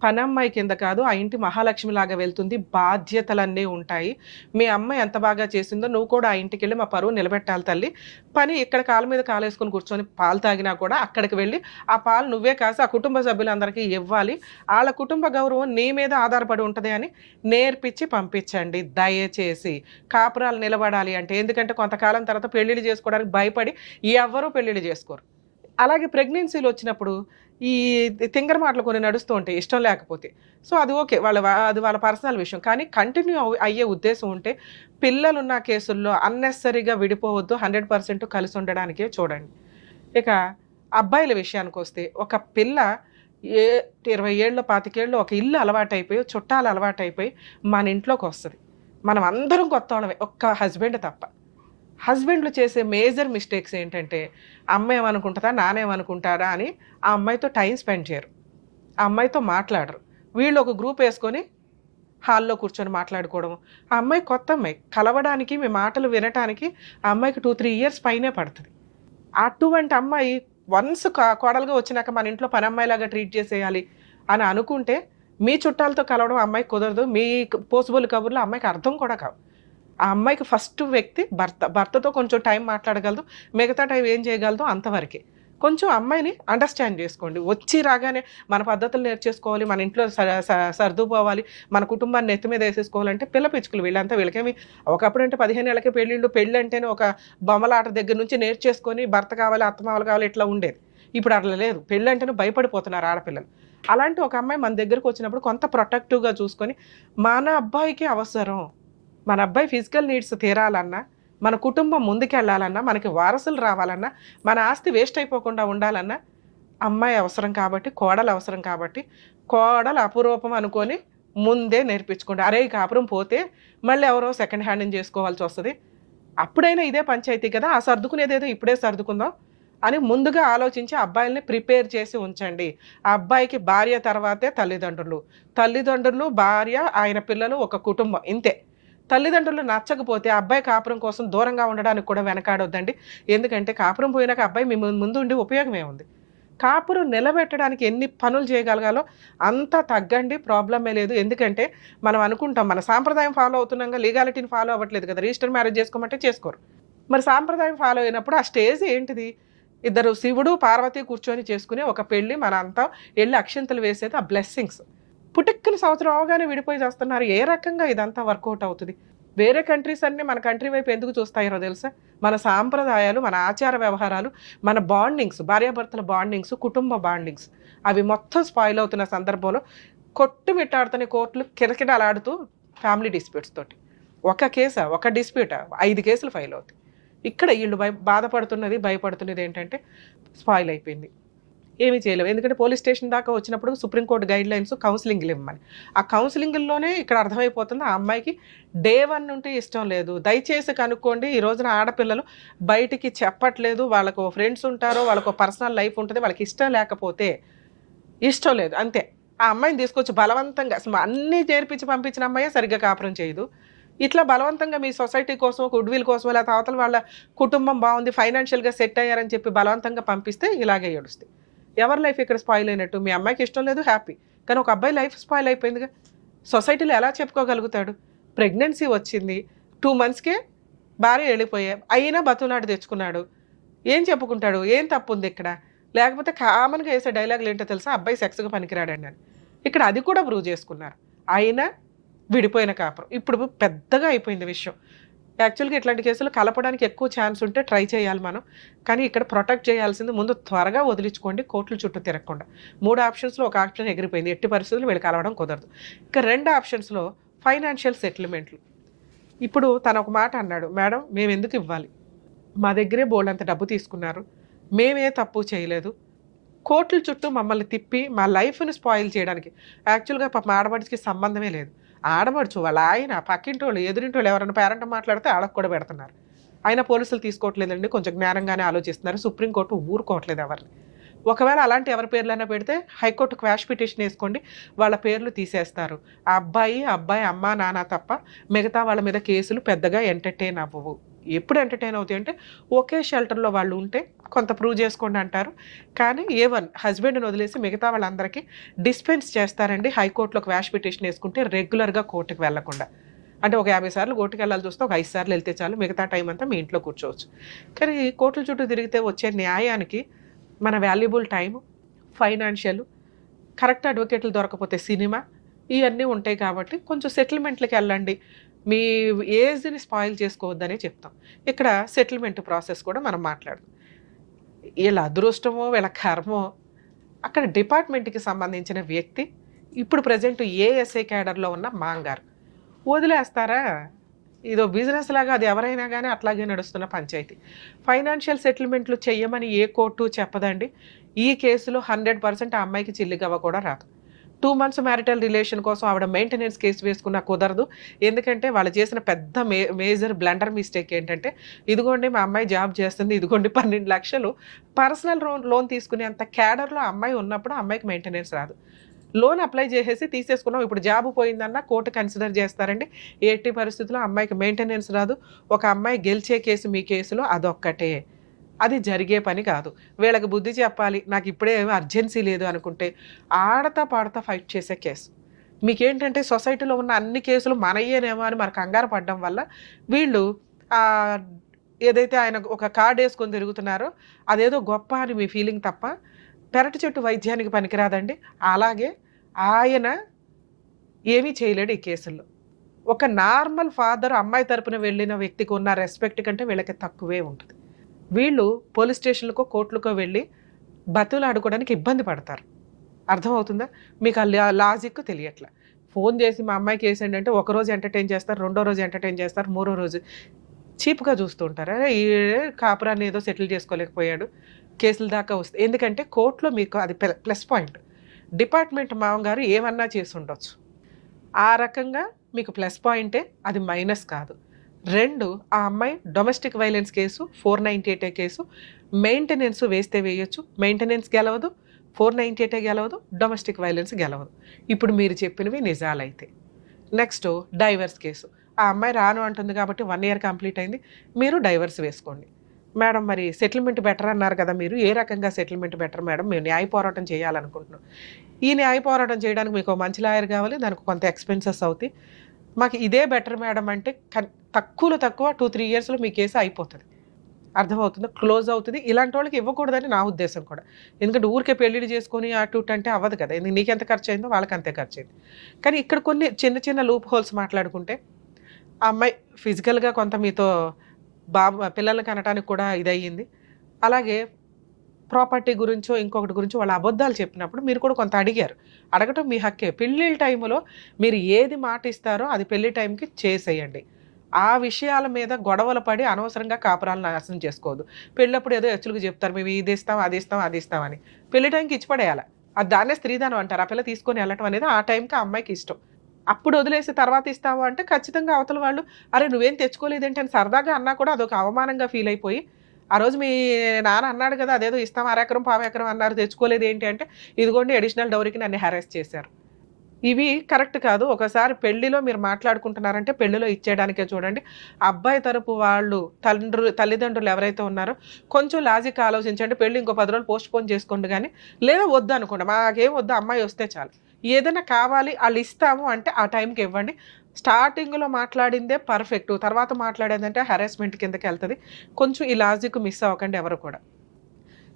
పనమ్మాయి కింద కాదు, ఆ ఇంటి మహాలక్ష్మిలాగా వెళ్తుంది. బాధ్యతలన్నీ ఉంటాయి. మీ అమ్మ ఎంత బాగా చేసిందో నువ్వు కూడా ఆ ఇంటికెళ్ళి మా పరువు నిలబెట్టాలి తల్లి. పని ఇక్కడ కాళ్ళ మీద కాలేసుకొని కూర్చొని పాలు తాగినా కూడా అక్కడికి వెళ్ళి ఆ పాలు నువ్వే కాసి ఆ కుటుంబ సభ్యులందరికీ ఇవ్వాలి. ఆళ్ళ కుటుంబ గౌరవం నీ మీద ఆధారపడి ఉంటది అని నేర్పించి పంపించండి దయచేసి. కాపురాలు నిలబడాలి అంటే ఎందుకంటే కొంతకాలం తర్వాత పెళ్ళిళ్ళు చేసుకోవడానికి భయపడి ఎవ్వరూ పెళ్ళిళ్ళు చేసుకోరు. అలాగే ప్రెగ్నెన్సీలు వచ్చినప్పుడు ఈ తింగర మాటలు కొన్ని నడుస్తూ ఉంటాయి ఇష్టం లేకపోతే. సో, అది ఓకే. అది వాళ్ళ పర్సనల్ విషయం. కానీ కంటిన్యూ అయ్యే ఉద్దేశం ఉంటే పిల్లలున్న కేసుల్లో అన్నెసెసరీగా విడిపోవద్దు. 100% కలిసి ఉండడానికే చూడండి. ఇక అబ్బాయిల విషయానికొస్తే ఒక పిల్ల 20 ఏళ్ళో, 25 ఏళ్ళో ఒక ఇల్లు అలవాటైపోయి, చుట్టాలు అలవాటైపోయి మన ఇంట్లోకొస్తది. మనం అందరం కొత్తోళ్ళమే. ఒక్క హస్బెండ్ తప్ప. హస్బెండ్‌లు చేసే మేజర్ మిస్టేక్స్ ఏంటంటే, అమ్మ ఏమనుకుంటదా, నాన్నేమనుకుంటారా అని ఆ అమ్మాయితో టైమ్ స్పెండ్ చేయరు. ఆ అమ్మాయితో మాట్లాడరు. వీళ్ళు ఒక గ్రూప్ ఏసుకొని హాల్‌లో కూర్చొని మాట్లాడుకోవడం. ఆ అమ్మాయి కొత్త అమ్మాయి. కలవడానికి, మీ మాటలు వినటానికి ఆ అమ్మాయికి 2, 3 ఇయర్స్ పైనే పడతది. అటువంటి అమ్మాయి వన్స్ కోడలుగా వచ్చినాక మన ఇంట్లో పనమ్మాయిలాగా ట్రీట్ చేసేయాలి అని అనుకుంటే, మీ చుట్టాలతో కలవడం అమ్మాయికి కుదరదు. మీ పోసిబుల్ కబుర్లు ఆ అమ్మాయికి అర్థం కూడా కావు. ఆ అమ్మాయికి ఫస్ట్ వ్యక్తి భర్త. భర్తతో కొంచెం టైం మాట్లాడగలదు. మిగతా టైం ఏం చేయగలదో అంతవరకే. కొంచెం అమ్మాయిని అండర్‌స్టాండ్ చేసుకోండి. వచ్చి రాగానే మన పద్ధతులు నేర్చేసుకోవాలి, మన ఇంట్లో సర్దుకుపోవాలి, మన కుటుంబాన్ని నెత్తి మీద ఏసేసుకోవాలంటే పిల్ల పిచ్చుకలు వీళ్ళంతా. వీళ్ళకేమి ఒకప్పుడంటే 15 ఏళ్ళకే పెళ్ళిళ్ళు, పెళ్ళంటేనే ఒక బొమ్మలాట దగ్గర నుంచి నేర్చేసుకొని భర్త కావాలి, అత్తమామలు కావాలి ఇట్లా ఉండేది. ఇప్పుడు అట్లా లేదు. పెళ్ళంటేనే భయపడిపోతున్నారు ఆడపిల్లలు. అలాంటి ఒక అమ్మాయి మన దగ్గరకొచ్చినప్పుడు కొంత ప్రొటెక్టివ్‌గా చూసుకొని, మన అబ్బాయికి అవసరం. మన అబ్బాయి ఫిజికల్ నీడ్స్ తీరాలన్నా, మన కుటుంబం ముందుకెళ్ళాలన్నా, మనకి వారసులు రావాలన్నా, మన ఆస్తి వేస్ట్ అయిపోకుండా ఉండాలన్నా, అమ్మాయి అవసరం కాబట్టి, కోడలు అవసరం కాబట్టి, కోడలు అపురూపం అనుకోని ముందే నేర్పించుకోండి. అరే! ఈ కాపురం పోతే మళ్ళీ ఎవరో సెకండ్ హ్యాండ్‌ని చేసుకోవాల్సొస్తది. అప్పుడైనా ఇదే పంచాయతీ కదా! ఆ సర్దుకునేదేదో ఇప్పుడే సర్దుకుందాం అని ముందుగా ఆలోచించి అబ్బాయిల్ని ప్రిపేర్ చేసి ఉంచండి. ఆ అబ్బాయికి భార్య తర్వాతే తల్లిదండ్రులు. తల్లిదండ్రులు, భార్య, ఆయన పిల్లలు, ఒక కుటుంబం ఇంతే. తల్లిదండ్రులు నచ్చకపోతే అబ్బాయి కాపురం కోసం దూరంగా ఉండడానికి కూడా వెనకాడొద్దండి. ఎందుకంటే కాపురం పోయినాక అబ్బాయి మీ ముందు ఉండి ఉపయోగం ఏముంది? కాపురం నిలబెట్టడానికి ఎన్ని పనులు చేయగలగాలో అంతా తగ్గండి. ప్రాబ్లమే లేదు. ఎందుకంటే మనం అనుకుంటాం మన సాంప్రదాయం ఫాలో అవుతున్నాంగా, లీగాలిటీని ఫాలో అవ్వట్లేదు కదా! రిజిస్టర్ మ్యారేజ్ చేసుకోమంటే చేసుకోరు. మరి సాంప్రదాయం ఫాలో అయినప్పుడు ఆ స్టేజ్ ఏంటిది? ఇద్దరు శివుడు, పార్వతి కూర్చొని చేసుకునే ఒక పెళ్లి. మనంతా ఎళ్లి అక్షింతలు వేసేది ఆ బ్లెస్సింగ్స్. పుటిక్కని సంవత్సరం అవగానే విడిపోయి చేస్తున్నారు. ఏ రకంగా ఇదంతా వర్కౌట్ అవుతుంది? వేరే కంట్రీస్ అన్నీ మన కంట్రీ వైపు ఎందుకు చూస్తాయో తెలుసా? మన సాంప్రదాయాలు, మన ఆచార వ్యవహారాలు, మన బాండింగ్స్, భార్యాభర్తల బాండింగ్స్, కుటుంబ బాండింగ్స్ అవి మొత్తం స్పాయిల్ అవుతున్న సందర్భంలో కొట్టుమిట్టాడుతున్న కోర్టులు కిరకిటలాడుతూ ఫ్యామిలీ డిస్ప్యూట్స్ తోటి. ఒక కేసా, ఒక డిస్ప్యూటా, 5 కేసులు ఫైల్ అవుతాయి. ఇక్కడ వీళ్ళు బాధపడుతున్నది, భయపడుతున్నది ఏంటంటే స్పాయిల్ అయిపోయింది. ఏమీ చేయలేము. ఎందుకంటే పోలీస్ స్టేషన్ దాకా వచ్చినప్పుడు సుప్రీంకోర్టు గైడ్‌లైన్స్ కౌన్సిలింగ్‌లు ఇవ్వమని. ఆ కౌన్సిలింగ్‌ల్లోనే ఇక్కడ అర్థమైపోతుంది ఆ అమ్మాయికి డే 1 నుండి ఇష్టం లేదు. దయచేసి కనుక్కోండి. ఈ రోజున ఆడపిల్లలు బయటికి చెప్పట్లేదు. వాళ్ళకు ఫ్రెండ్స్ ఉంటారు, వాళ్ళకు పర్సనల్ లైఫ్ ఉంటుంది. వాళ్ళకి ఇష్టం లేకపోతే ఇష్టం లేదు అంతే. ఆ అమ్మాయిని తీసుకొచ్చి బలవంతంగా అన్నీ నేర్పించి పంపించిన అమ్మాయే సరిగ్గా కాపురం చేయదు. ఇట్లా బలవంతంగా మీ సొసైటీ కోసం, గుడ్‌విల్ కోసమో, లేకపోతే అవతల వాళ్ళ కుటుంబం బాగుంది, ఫైనాన్షియల్‌గా సెట్ అయ్యారని చెప్పి బలవంతంగా పంపిస్తే ఇలాగే ఏడుస్తాయి. ఎవరి లైఫ్ ఇక్కడ స్పాయిల్ అయినట్టు? మీ అమ్మాయికి ఇష్టం లేదు, హ్యాపీ. కానీ ఒక అబ్బాయి లైఫ్ స్పాయిల్ అయిపోయిందిగా. సొసైటీలో ఎలా చెప్పుకోగలుగుతాడు? ప్రెగ్నెన్సీ వచ్చింది, 2 మంత్స్‌కే భార్య వెళ్ళిపోయా అయినా బతులాడి తెచ్చుకున్నాడు. ఏం చెప్పుకుంటాడు? ఏం తప్పు ఉంది ఇక్కడ? లేకపోతే కామన్‌గా వేసే డైలాగులు ఏంటో తెలుసా? అబ్బాయి సెక్స్‌కి పనికిరాడండి అని. ఇక్కడ అది కూడా ప్రూవ్ చేసుకున్నారు. అయినా విడిపోయిన కాపురం. ఇప్పుడు పెద్దగా అయిపోయింది విషయం. యాక్చువల్‌గా ఇట్లాంటి కేసులు కలపడానికి ఎక్కువ ఛాన్స్ ఉంటే ట్రై చేయాలి మనం. కానీ ఇక్కడ ప్రొటెక్ట్ చేయాల్సింది ముందు త్వరగా వదిలించుకోండి, కోర్టుల చుట్టూ తిరగకుండా. 3 ఆప్షన్స్‌లో ఒక ఆప్షన్ ఎగిరిపోయింది. ఎట్టి పరిస్థితుల్లో వీళ్ళు కలవడం కుదరదు. ఇక 2 ఆప్షన్స్‌లో ఫైనాన్షియల్ సెటిల్మెంట్లు. ఇప్పుడు తను ఒక మాట అన్నాడు, మేడం మేము ఎందుకు ఇవ్వాలి? మా దగ్గరే బోల్డంత డబ్బు తీసుకున్నారు. మేమే తప్పు చేయలేదు. కోర్టుల చుట్టూ మమ్మల్ని తిప్పి మా లైఫ్‌ని స్పాయిల్ చేయడానికి. యాక్చువల్‌గా పాపం ఆడపడుచుకి సంబంధమే లేదు. ఆడపడుచు వాళ్ళ ఆయన, పక్కింటోళ్ళు, ఎదురింటోళ్ళు ఎవరైనా పేరెంట్ మాట్లాడితే ఆళ్ళకి కూడా పెడుతున్నారు. అయినా పోలీసులు తీసుకోవట్లేదండి. కొంచెం జ్ఞానంగానే ఆలోచిస్తున్నారు. సుప్రీంకోర్టు ఊరుకోవట్లేదు ఎవరిని. ఒకవేళ అలాంటి ఎవరి పేర్లైనా పెడితే హైకోర్టు క్వాష్ పిటిషన్ వేసుకోండి, వాళ్ళ పేర్లు తీసేస్తారు. ఆ అబ్బాయి అమ్మ నాన్న తప్ప మిగతా వాళ్ళ మీద కేసులు పెద్దగా ఎంటర్టైన్ అవ్వవు. ఎప్పుడు ఎంటర్టైన్ అవుతాయి అంటే ఒకే షెల్టర్లో వాళ్ళు ఉంటే కొంత ప్రూవ్ చేసుకోండి అంటారు. కానీ హస్బెండ్ని వదిలేసి మిగతా వాళ్ళందరికీ డిస్పెన్స్ చేస్తారండి. హైకోర్టులో క్వాష్ పిటిషన్ వేసుకుంటే రెగ్యులర్గా కోర్టుకు వెళ్లకుండా. అంటే ఒక 50 సార్లు కోర్టుకు వెళ్ళాల్సి వస్తే ఒక 5 సార్లు వెళ్తే చాలు, మిగతా టైం అంతా మీ ఇంట్లో కూర్చోవచ్చు. కానీ కోర్టుల చుట్టూ తిరిగితే వచ్చే న్యాయానికి మన వాల్యుబుల్ టైము, ఫైనాన్షియల్, కరెక్ట్ అడ్వకేట్లు దొరకపోతే సినిమా, ఇవన్నీ ఉంటాయి. కాబట్టి కొంచెం సెటిల్మెంట్లకి వెళ్ళండి. మీ ఏజ్ని స్పాయిల్ చేసుకోవద్దనే చెప్తాం. ఇక్కడ సెటిల్మెంట్ ప్రాసెస్ కూడా మనం మాట్లాడదాం. వీళ్ళ అదృష్టమో వీళ్ళ కర్మో, అక్కడ డిపార్ట్మెంట్కి సంబంధించిన వ్యక్తి ఇప్పుడు ప్రజెంట్ ఏఎస్ఐ క్యాడర్లో ఉన్న మాంగారు వదిలేస్తారా? ఇదో బిజినెస్ లాగా అది ఎవరైనా కానీ అట్లాగే నడుస్తున్న పంచాయతీ. ఫైనాన్షియల్ సెటిల్మెంట్లు చెయ్యమని ఏ కోర్టు చెప్పదండి. ఈ కేసులో 100% ఆ అమ్మాయికి చిల్లిగవ్వ కూడా రాదు. 2 months మ్యారిటల్ రిలేషన్ కోసం ఆవిడ మెయింటెనెన్స్ కేసు వేసుకున్నా కుదరదు. ఎందుకంటే వాళ్ళు చేసిన పెద్ద మేజర్ బ్లండర్ మిస్టేక్ ఏంటంటే, ఇదిగోండి మా అమ్మాయి జాబ్ చేస్తుంది, ఇదిగోండి 12 లక్షలు పర్సనల్ లోన్ తీసుకునేంత క్యాడర్లో అమ్మాయి ఉన్నప్పుడు ఆ అమ్మాయికి మెయింటెనెన్స్ రాదు. లోన్ అప్లై చేసేసి తీసేసుకున్నాం, ఇప్పుడు జాబ్ పోయిందన్న కోర్టు కన్సిడర్ చేస్తారండి. ఎట్టి పరిస్థితుల్లో అమ్మాయికి మెయింటెనెన్స్ రాదు. ఒక అమ్మాయి గెలిచే కేసు మీ కేసులో అదొక్కటే. అది జరిగే పని కాదు. వీళ్ళకి బుద్ధి చెప్పాలి. నాకు ఇప్పుడే అర్జెన్సీ లేదు అనుకుంటే ఆడతా పాడతా ఫైట్ చేసే కేసు. మీకేంటంటే సొసైటీలో ఉన్న అన్ని కేసులు మనయ్యేనేమో అని మనకు కంగారు పడడం వల్ల వీళ్ళు ఏదైతే ఆయన ఒక కార్డు వేసుకొని తిరుగుతున్నారో అదేదో గొప్ప అని మీ ఫీలింగ్ తప్ప పెరటి చెట్టు వైద్యానికి పనికిరాదండి. అలాగే ఆయన ఏమీ చేయలేడు ఈ కేసుల్లో. ఒక నార్మల్ ఫాదర్ అమ్మాయి తరపున వెళ్ళిన వ్యక్తికి ఉన్న రెస్పెక్ట్ కంటే వీళ్ళకి తక్కువే ఉంటుంది. వీళ్ళు పోలీస్ స్టేషన్లకో కోర్టులకో వెళ్ళి బతులు ఆడుకోవడానికి ఇబ్బంది పడతారు. అర్థమవుతుందా? మీకు ఆ లాజిక్ తెలియట్లే. ఫోన్ చేసి మా అమ్మాయికి వేసేయండి అంటే ఒకరోజు ఎంటర్టైన్ చేస్తారు, రెండో రోజు ఎంటర్టైన్ చేస్తారు, మూడో రోజు చీప్గా చూస్తూ ఉంటారు. అరే ఈ కాపురాన్ని ఏదో సెటిల్ చేసుకోలేకపోయాడు, కేసుల దాకా వస్తుంది. ఎందుకంటే కోర్టులో మీకు అది ప్లస్ పాయింట్. డిపార్ట్మెంట్ మామగారు ఏమన్నా చేసి ఉండొచ్చు, ఆ రకంగా మీకు ప్లస్ పాయింటే, అది మైనస్ కాదు. 2, ఆ అమ్మాయి domestic violence case 498 case maintenance వేస్తే వేయొచ్చు, మెయింటెనెన్స్ గెలవదు, 498 గెలవదు, డొమెస్టిక్ వైలెన్స్ గెలవదు. ఇప్పుడు మీరు చెప్పినవి నిజాలైతే. Next divorce case. ఆ అమ్మాయి రాను అంటుంది కాబట్టి 1 year కంప్లీట్ అయింది, మీరు డైవర్స్ వేసుకోండి. మేడం మరి సెటిల్మెంట్ బెటర్ అన్నారు కదా, మీరు ఏ రకంగా సెటిల్మెంట్ బెటర్ మేడం? మేము న్యాయ పోరాటం చేయాలనుకుంటున్నాం. ఈ న్యాయ పోరాటం చేయడానికి మీకు మంచి లాయర్ కావాలి, దానికి కొంత ఎక్స్పెన్సెస్ అవుతాయి. మాకు ఇదే బెటర్ మేడం అంటే తక్కువ 2-3 yearsలో మీ కేసు అయిపోతుంది. అర్థమవుతుందా? క్లోజ్ అవుతుంది. ఇలాంటి వాళ్ళకి ఇవ్వకూడదని నా ఉద్దేశం కూడా. ఎందుకంటే ఊరికే పెళ్ళిళ్ళు చేసుకొని అటు ఇటు అంటే అవ్వదు కదా. నీకెంత ఖర్చు అయిందో వాళ్ళకి అంతే ఖర్చు అయింది. కానీ ఇక్కడ కొన్ని చిన్న లూప్ హోల్స్ మాట్లాడుకుంటే ఆ అమ్మాయి ఫిజికల్గా కొంత మీతో పిల్లల్ని కనటానికి కూడా ఇదయ్యింది. అలాగే ప్రాపర్టీ గురించో ఇంకొకటి గురించో వాళ్ళ అబద్ధాలు చెప్పినప్పుడు మీరు కూడా కొంత అడిగారు. అడగటం మీ హక్కే. పెళ్ళిళ్ళ టైంలో మీరు ఏది మాట ఇస్తారో అది పెళ్లి టైంకి చేసేయండి. ఆ విషయాల మీద గొడవలు పడి అనవసరంగా కాపురాలను నాశనం చేసుకోవద్దు. పెళ్ళప్పుడు ఏదో ఎచ్చులుగా చెప్తారు, మేము ఇది ఇస్తాం అది ఇస్తాం అది ఇస్తామని. పెళ్లి టైంకి ఇచ్చిపడేయాలి. అది దాన్నే స్త్రీధనం అంటారు. ఆ పిల్ల తీసుకొని వెళ్ళటం అనేది ఆ టైంకి ఆ అమ్మాయికి ఇష్టం. అప్పుడు వదిలేసి తర్వాత ఇస్తావు అంటే ఖచ్చితంగా అవతల వాళ్ళు అరే నువ్వేం తెచ్చుకోలేదేంటి అని సరదాగా అన్నా కూడా అదొక అవమానంగా ఫీల్ అయిపోయి, ఆ రోజు మీ నాన్న అన్నాడు కదా అదేదో ఇస్తాం 1/2 ఎకరం 1/4 ఎకరం అన్నారు, తెచ్చుకోలేదు ఏంటి అంటే ఇదిగోండి అడిషనల్ డౌరీకి నన్ను హెరాస్ చేశారు. ఇవి కరెక్ట్ కాదు. ఒకసారి పెళ్లిలో మీరు మాట్లాడుకుంటున్నారంటే పెళ్లిలో ఇచ్చేయడానికే చూడండి. అబ్బాయి తరపు వాళ్ళు తల్లిదండ్రులు ఎవరైతే ఉన్నారో కొంచెం లాజిక్ ఆలోచించండి. పెళ్లి ఇంకో 10 రోజులు పోస్ట్ పోన్ చేసుకోండి. కానీ లేదా వద్దు అనుకోండి, మాకేం వద్దు అమ్మాయి వస్తే చాలు. ఏదైనా కావాలి వాళ్ళు ఇస్తాము అంటే ఆ టైంకి ఇవ్వండి. స్టార్టింగ్లో మాట్లాడిందే పర్ఫెక్ట్, తర్వాత మాట్లాడేదంటే హెరాస్మెంట్ కిందకి వెళ్తుంది. కొంచెం ఈ లాజిక్ మిస్ అవ్వకండి ఎవరు కూడా.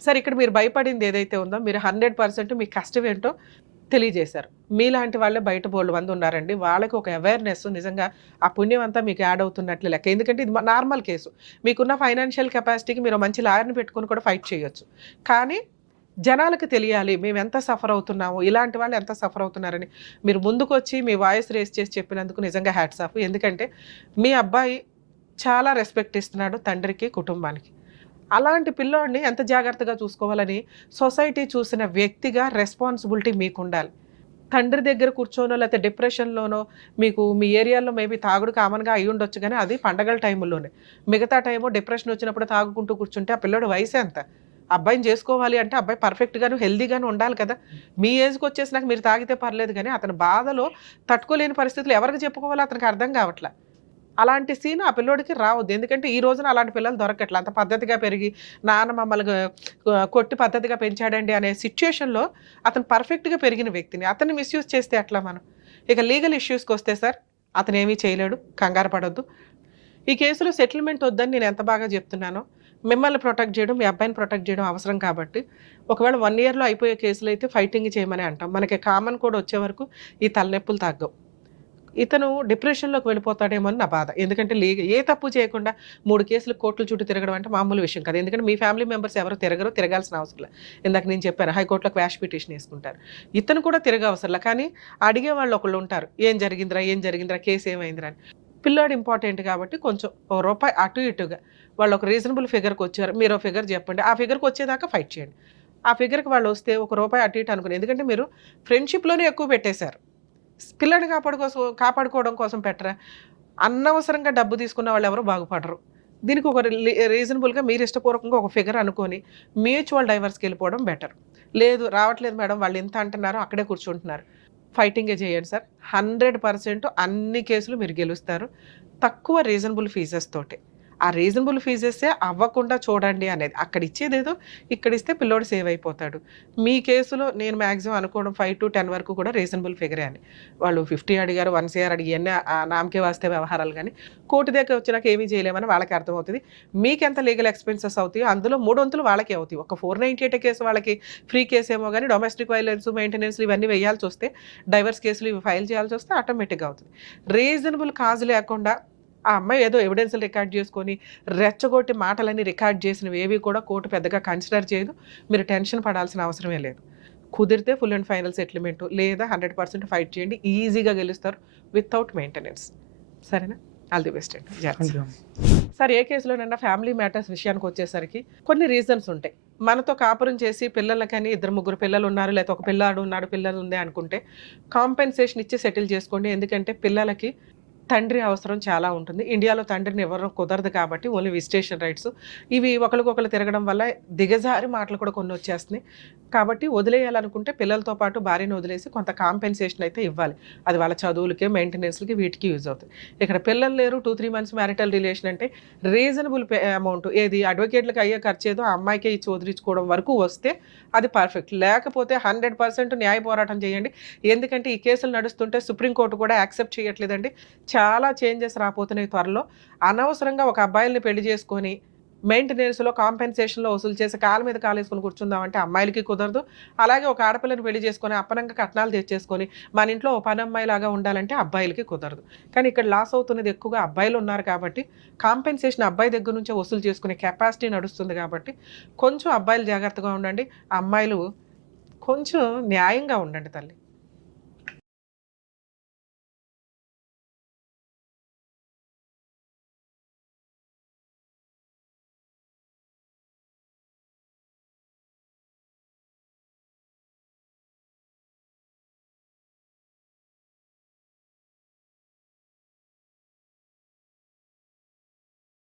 సరే, ఇక్కడ మీరు భయపడింది ఏదైతే ఉందో మీరు 100% మీ కష్టం ఏంటో తెలియజేశారు. మీలాంటి వాళ్ళే బయట బోల్డ్ మంది ఉన్నారండి. వాళ్ళకి ఒక అవేర్నెస్ నిజంగా ఆ పుణ్యం అంతా మీకు యాడ్ అవుతున్నట్లు లెక్క. ఎందుకంటే ఇది నార్మల్ కేసు. మీకున్న ఫైనాన్షియల్ కెపాసిటీకి మీరు మంచి లాయర్ని పెట్టుకుని కూడా ఫైట్ చేయొచ్చు. కానీ జనాలకు తెలియాలి మేము ఎంత సఫర్ అవుతున్నాము, ఇలాంటి వాళ్ళు ఎంత సఫర్ అవుతున్నారని మీరు ముందుకొచ్చి మీ వాయిస్ రేస్ చేసి చెప్పినందుకు నిజంగా హ్యాట్స్ ఆఫ్. ఎందుకంటే మీ అబ్బాయి చాలా రెస్పెక్ట్ ఇస్తున్నాడు తండ్రికి, కుటుంబానికి. అలాంటి పిల్లోడిని ఎంత జాగ్రత్తగా చూసుకోవాలని సొసైటీ చూసిన వ్యక్తిగా రెస్పాన్సిబిలిటీ మీకు ఉండాలి. తండ్రి దగ్గర కూర్చోనో లేకపోతే డిప్రెషన్లోనో మీకు మీ ఏరియాలో మేబీ తాగుడు కామన్గా అయి ఉండొచ్చు, కానీ అది పండగల టైంలోనే. మిగతా టైము డిప్రెషన్ వచ్చినప్పుడు తాగుకుంటూ కూర్చుంటే ఆ పిల్లోడి వయసు ఎంత? అబ్బాయిని చేసుకోవాలి అంటే అబ్బాయి పర్ఫెక్ట్గాను హెల్దీగాను ఉండాలి కదా. మీ ఏజ్కి వచ్చేసినాక మీరు తాగితే పర్లేదు, కానీ అతని బాధలో తట్టుకోలేని పరిస్థితులు ఎవరికి చెప్పుకోవాలో అతనికి అర్థం కావట్లే. అలాంటి సీన్ ఆ పిల్లోడికి రావద్దు. ఎందుకంటే ఈ రోజున అలాంటి పిల్లలు దొరకట్లే. అంత పద్ధతిగా పెరిగి నాన్న మమ్మల్ని కొట్టి పద్ధతిగా పెంచాడండి అనే సిచ్యుయేషన్లో అతను పర్ఫెక్ట్గా పెరిగిన వ్యక్తిని అతన్ని మిస్యూజ్ చేస్తే ఎట్లా మనం? ఇక లీగల్ ఇష్యూస్కి వస్తే సార్, అతను ఏమీ చేయలేడు, కంగారు పడొద్దు. ఈ కేసులో సెటిల్మెంట్ వద్దని నేను ఎంత బాగా చెప్తున్నానో, మిమ్మల్ని ప్రొటెక్ట్ చేయడం, మీ అబ్బాయిని ప్రొటెక్ట్ చేయడం అవసరం కాబట్టి ఒకవేళ 1 yearలో అయిపోయే కేసులు అయితే ఫైటింగ్ చేయమని అంటాం. మనకి కామన్ కూడా వచ్చే వరకు ఈ తలనొప్పులు తగ్గవు. ఇతను డిప్రెషన్లోకి వెళ్ళిపోతాడేమో అని నా బాధ. ఎందుకంటే ఏ తప్పు చేయకుండా 3 కేసులు కోర్టుల చుట్టూ తిరగడం అంటే మామూలు విషయం కాదు. ఎందుకంటే మీ ఫ్యామిలీ మెంబర్స్ ఎవరు తిరగాల్సిన అవసరం లేదు. ఇందాక నేను చెప్పాను, హైకోర్టులో క్వాష్ పిటిషన్ వేసుకుంటారు. ఇతను కూడా అవసరంలా, కానీ అడిగే వాళ్ళు ఒకళ్ళు ఉంటారు, ఏం జరిగిందిరా కేసు ఏమైందిరా అని. పిల్లాడు ఇంపార్టెంట్ కాబట్టి కొంచెం ₹1 అటు ఇటుగా వాళ్ళు ఒక రీజనబుల్ ఫిగర్కి వచ్చారు, మీరు ఫిగర్ చెప్పండి, ఆ ఫిగర్కి వచ్చేదాకా ఫైట్ చేయండి. ఆ ఫిగర్కి వాళ్ళు వస్తే ₹1 అటు ఇటు అనుకుని, ఎందుకంటే మీరు ఫ్రెండ్షిప్లోనే ఎక్కువ పెట్టేశారు. పిల్లాడిని కాపాడుకోవడం కోసం పెట్టరా? అనవసరంగా డబ్బు తీసుకున్న వాళ్ళు ఎవరు బాగుపడరు. దీనికి ఒక రీజనబుల్గా మీరు ఇష్టపూర్వకంగా ఒక ఫిగర్ అనుకొని మ్యూచువల్ డైవర్స్కి వెళ్ళిపోవడం బెటర్. లేదు రావట్లేదు మేడం, వాళ్ళు ఎంత అంటున్నారో అక్కడే కూర్చుంటున్నారు, ఫైటింగే చేయండి సార్. 100% అన్ని కేసులు మీరు గెలుస్తారు, తక్కువ రీజనబుల్ ఫీజెస్ తోటి. ఆ రీజనబుల్ ఫీజెసే అవ్వకుండా చూడండి అనేది. అక్కడ ఇచ్చేదేదో ఇక్కడ ఇస్తే పిల్లోడు సేవ్ అయిపోతాడు. మీ కేసులో నేను మ్యాక్సిమం అనుకోవడం 5 to 10 వరకు కూడా రీజనబుల్ ఫిగరే అని. వాళ్ళు 50 అడిగారు, 1 CR అడిగి ఇవన్నీ నామకే వాస్తే వ్యవహారాలు, కానీ కోర్టు దగ్గర వచ్చినాక ఏమీ చేయలేమని వాళ్ళకి అర్థమవుతుంది. మీకెంత లీగల్ ఎక్స్పెన్సెస్ అవుతాయో అందులో 3 వంతులు వాళ్ళకే అవుతాయి. ఒక 498 కేసు వాళ్ళకి ఫ్రీ కేసు ఏమో, కానీ డొమెస్టిక్ వైలెన్స్, మెయింటెనెన్స్ ఇవన్నీ వేయాల్సి వస్తే, డైవర్స్ కేసులు ఇవి ఫైల్ చేయాల్సి వస్తే ఆటోమేటిక్గా అవుతుంది. రీజనబుల్ కాజు లేకుండా ఆ అమ్మాయి ఏదో ఎవిడెన్స్లు రికార్డ్ చేసుకొని రెచ్చగొట్టి మాటలన్నీ రికార్డ్ చేసినవి ఏవి కూడా కోర్టు పెద్దగా కన్సిడర్ చేయదు. మీరు టెన్షన్ పడాల్సిన అవసరమే లేదు. కుదిరితే ఫుల్ అండ్ ఫైనల్ సెటిల్మెంట్, లేదా 100% ఫైట్ చేయండి, ఈజీగా గెలుస్తారు వితౌట్ మెయింటెనెన్స్. సరేనా? ఆల్ ది బెస్ట్ అండి. సార్, ఏ కేసులోనైనా ఫ్యామిలీ మ్యాటర్స్ విషయానికి వచ్చేసరికి కొన్ని రీజన్స్ ఉంటాయి. మనతో కాపురం చేసి పిల్లలకని 2-3 పిల్లలు ఉన్నారు, లేకపోతే ఒక పిల్లాడు ఉన్నాడు, పిల్లలు ఉంది అనుకుంటే కాంపెన్సేషన్ ఇచ్చి సెటిల్ చేసుకోండి. ఎందుకంటే పిల్లలకి తండ్రి అవసరం చాలా ఉంటుంది. ఇండియాలో తండ్రిని ఎవరు కుదరదు కాబట్టి ఓన్లీ విజిటేషన్ రైట్స్ ఇవి ఒకరికొకరు తిరగడం వల్ల దిగజారి మాటలు కూడా కొన్ని వచ్చేస్తున్నాయి. కాబట్టి వదిలేయాలనుకుంటే పిల్లలతో పాటు భార్యను వదిలేసి కొంత కాంపెన్సేషన్ అయితే ఇవ్వాలి. అది వాళ్ళ చదువులకి, మెయింటెనెన్స్కి, వీటికి యూజ్ అవుతుంది. ఇక్కడ పిల్లలు లేరు, 2-3 months మ్యారిటల్ రిలేషన్ అంటే రీజనబుల్ అమౌంట్ ఏది అడ్వకేట్లకు అయ్యే ఖర్చు ఏదో ఆ అమ్మాయికే ఇచ్చి వదిలించుకోవడం వరకు వస్తే అది పర్ఫెక్ట్. లేకపోతే 100% న్యాయ పోరాటం చేయండి. ఎందుకంటే ఈ కేసులు నడుస్తుంటే సుప్రీంకోర్టు కూడా యాక్సెప్ట్ చేయట్లేదండి. చాలా చేంజెస్ రాబోతున్నాయి త్వరలో. అనవసరంగా ఒక అబ్బాయిల్ని పెళ్లి చేసుకొని మెయింటెనెన్స్లో, కాంపెన్సేషన్లో వసూలు చేసి కాళ్ళ మీద కాలేసుకొని కూర్చుందామంటే అమ్మాయిలకి కుదరదు. అలాగే ఒక ఆడపిల్లని పెళ్లి చేసుకొని అప్పనంగా కట్నాలు తెచ్చేసుకొని మన ఇంట్లో ఓ పని అమ్మాయిలాగా ఉండాలంటే అబ్బాయిలకి కుదరదు. కానీ ఇక్కడ లాస్ అవుతున్నది ఎక్కువగా అబ్బాయిలు ఉన్నారు కాబట్టి కాంపెన్సేషన్ అబ్బాయి దగ్గర నుంచే వసూలు చేసుకునే కెపాసిటీ నడుస్తుంది కాబట్టి కొంచెం అబ్బాయిలు జాగ్రత్తగా ఉండండి, అమ్మాయిలు కొంచెం న్యాయంగా ఉండండి తల్లి.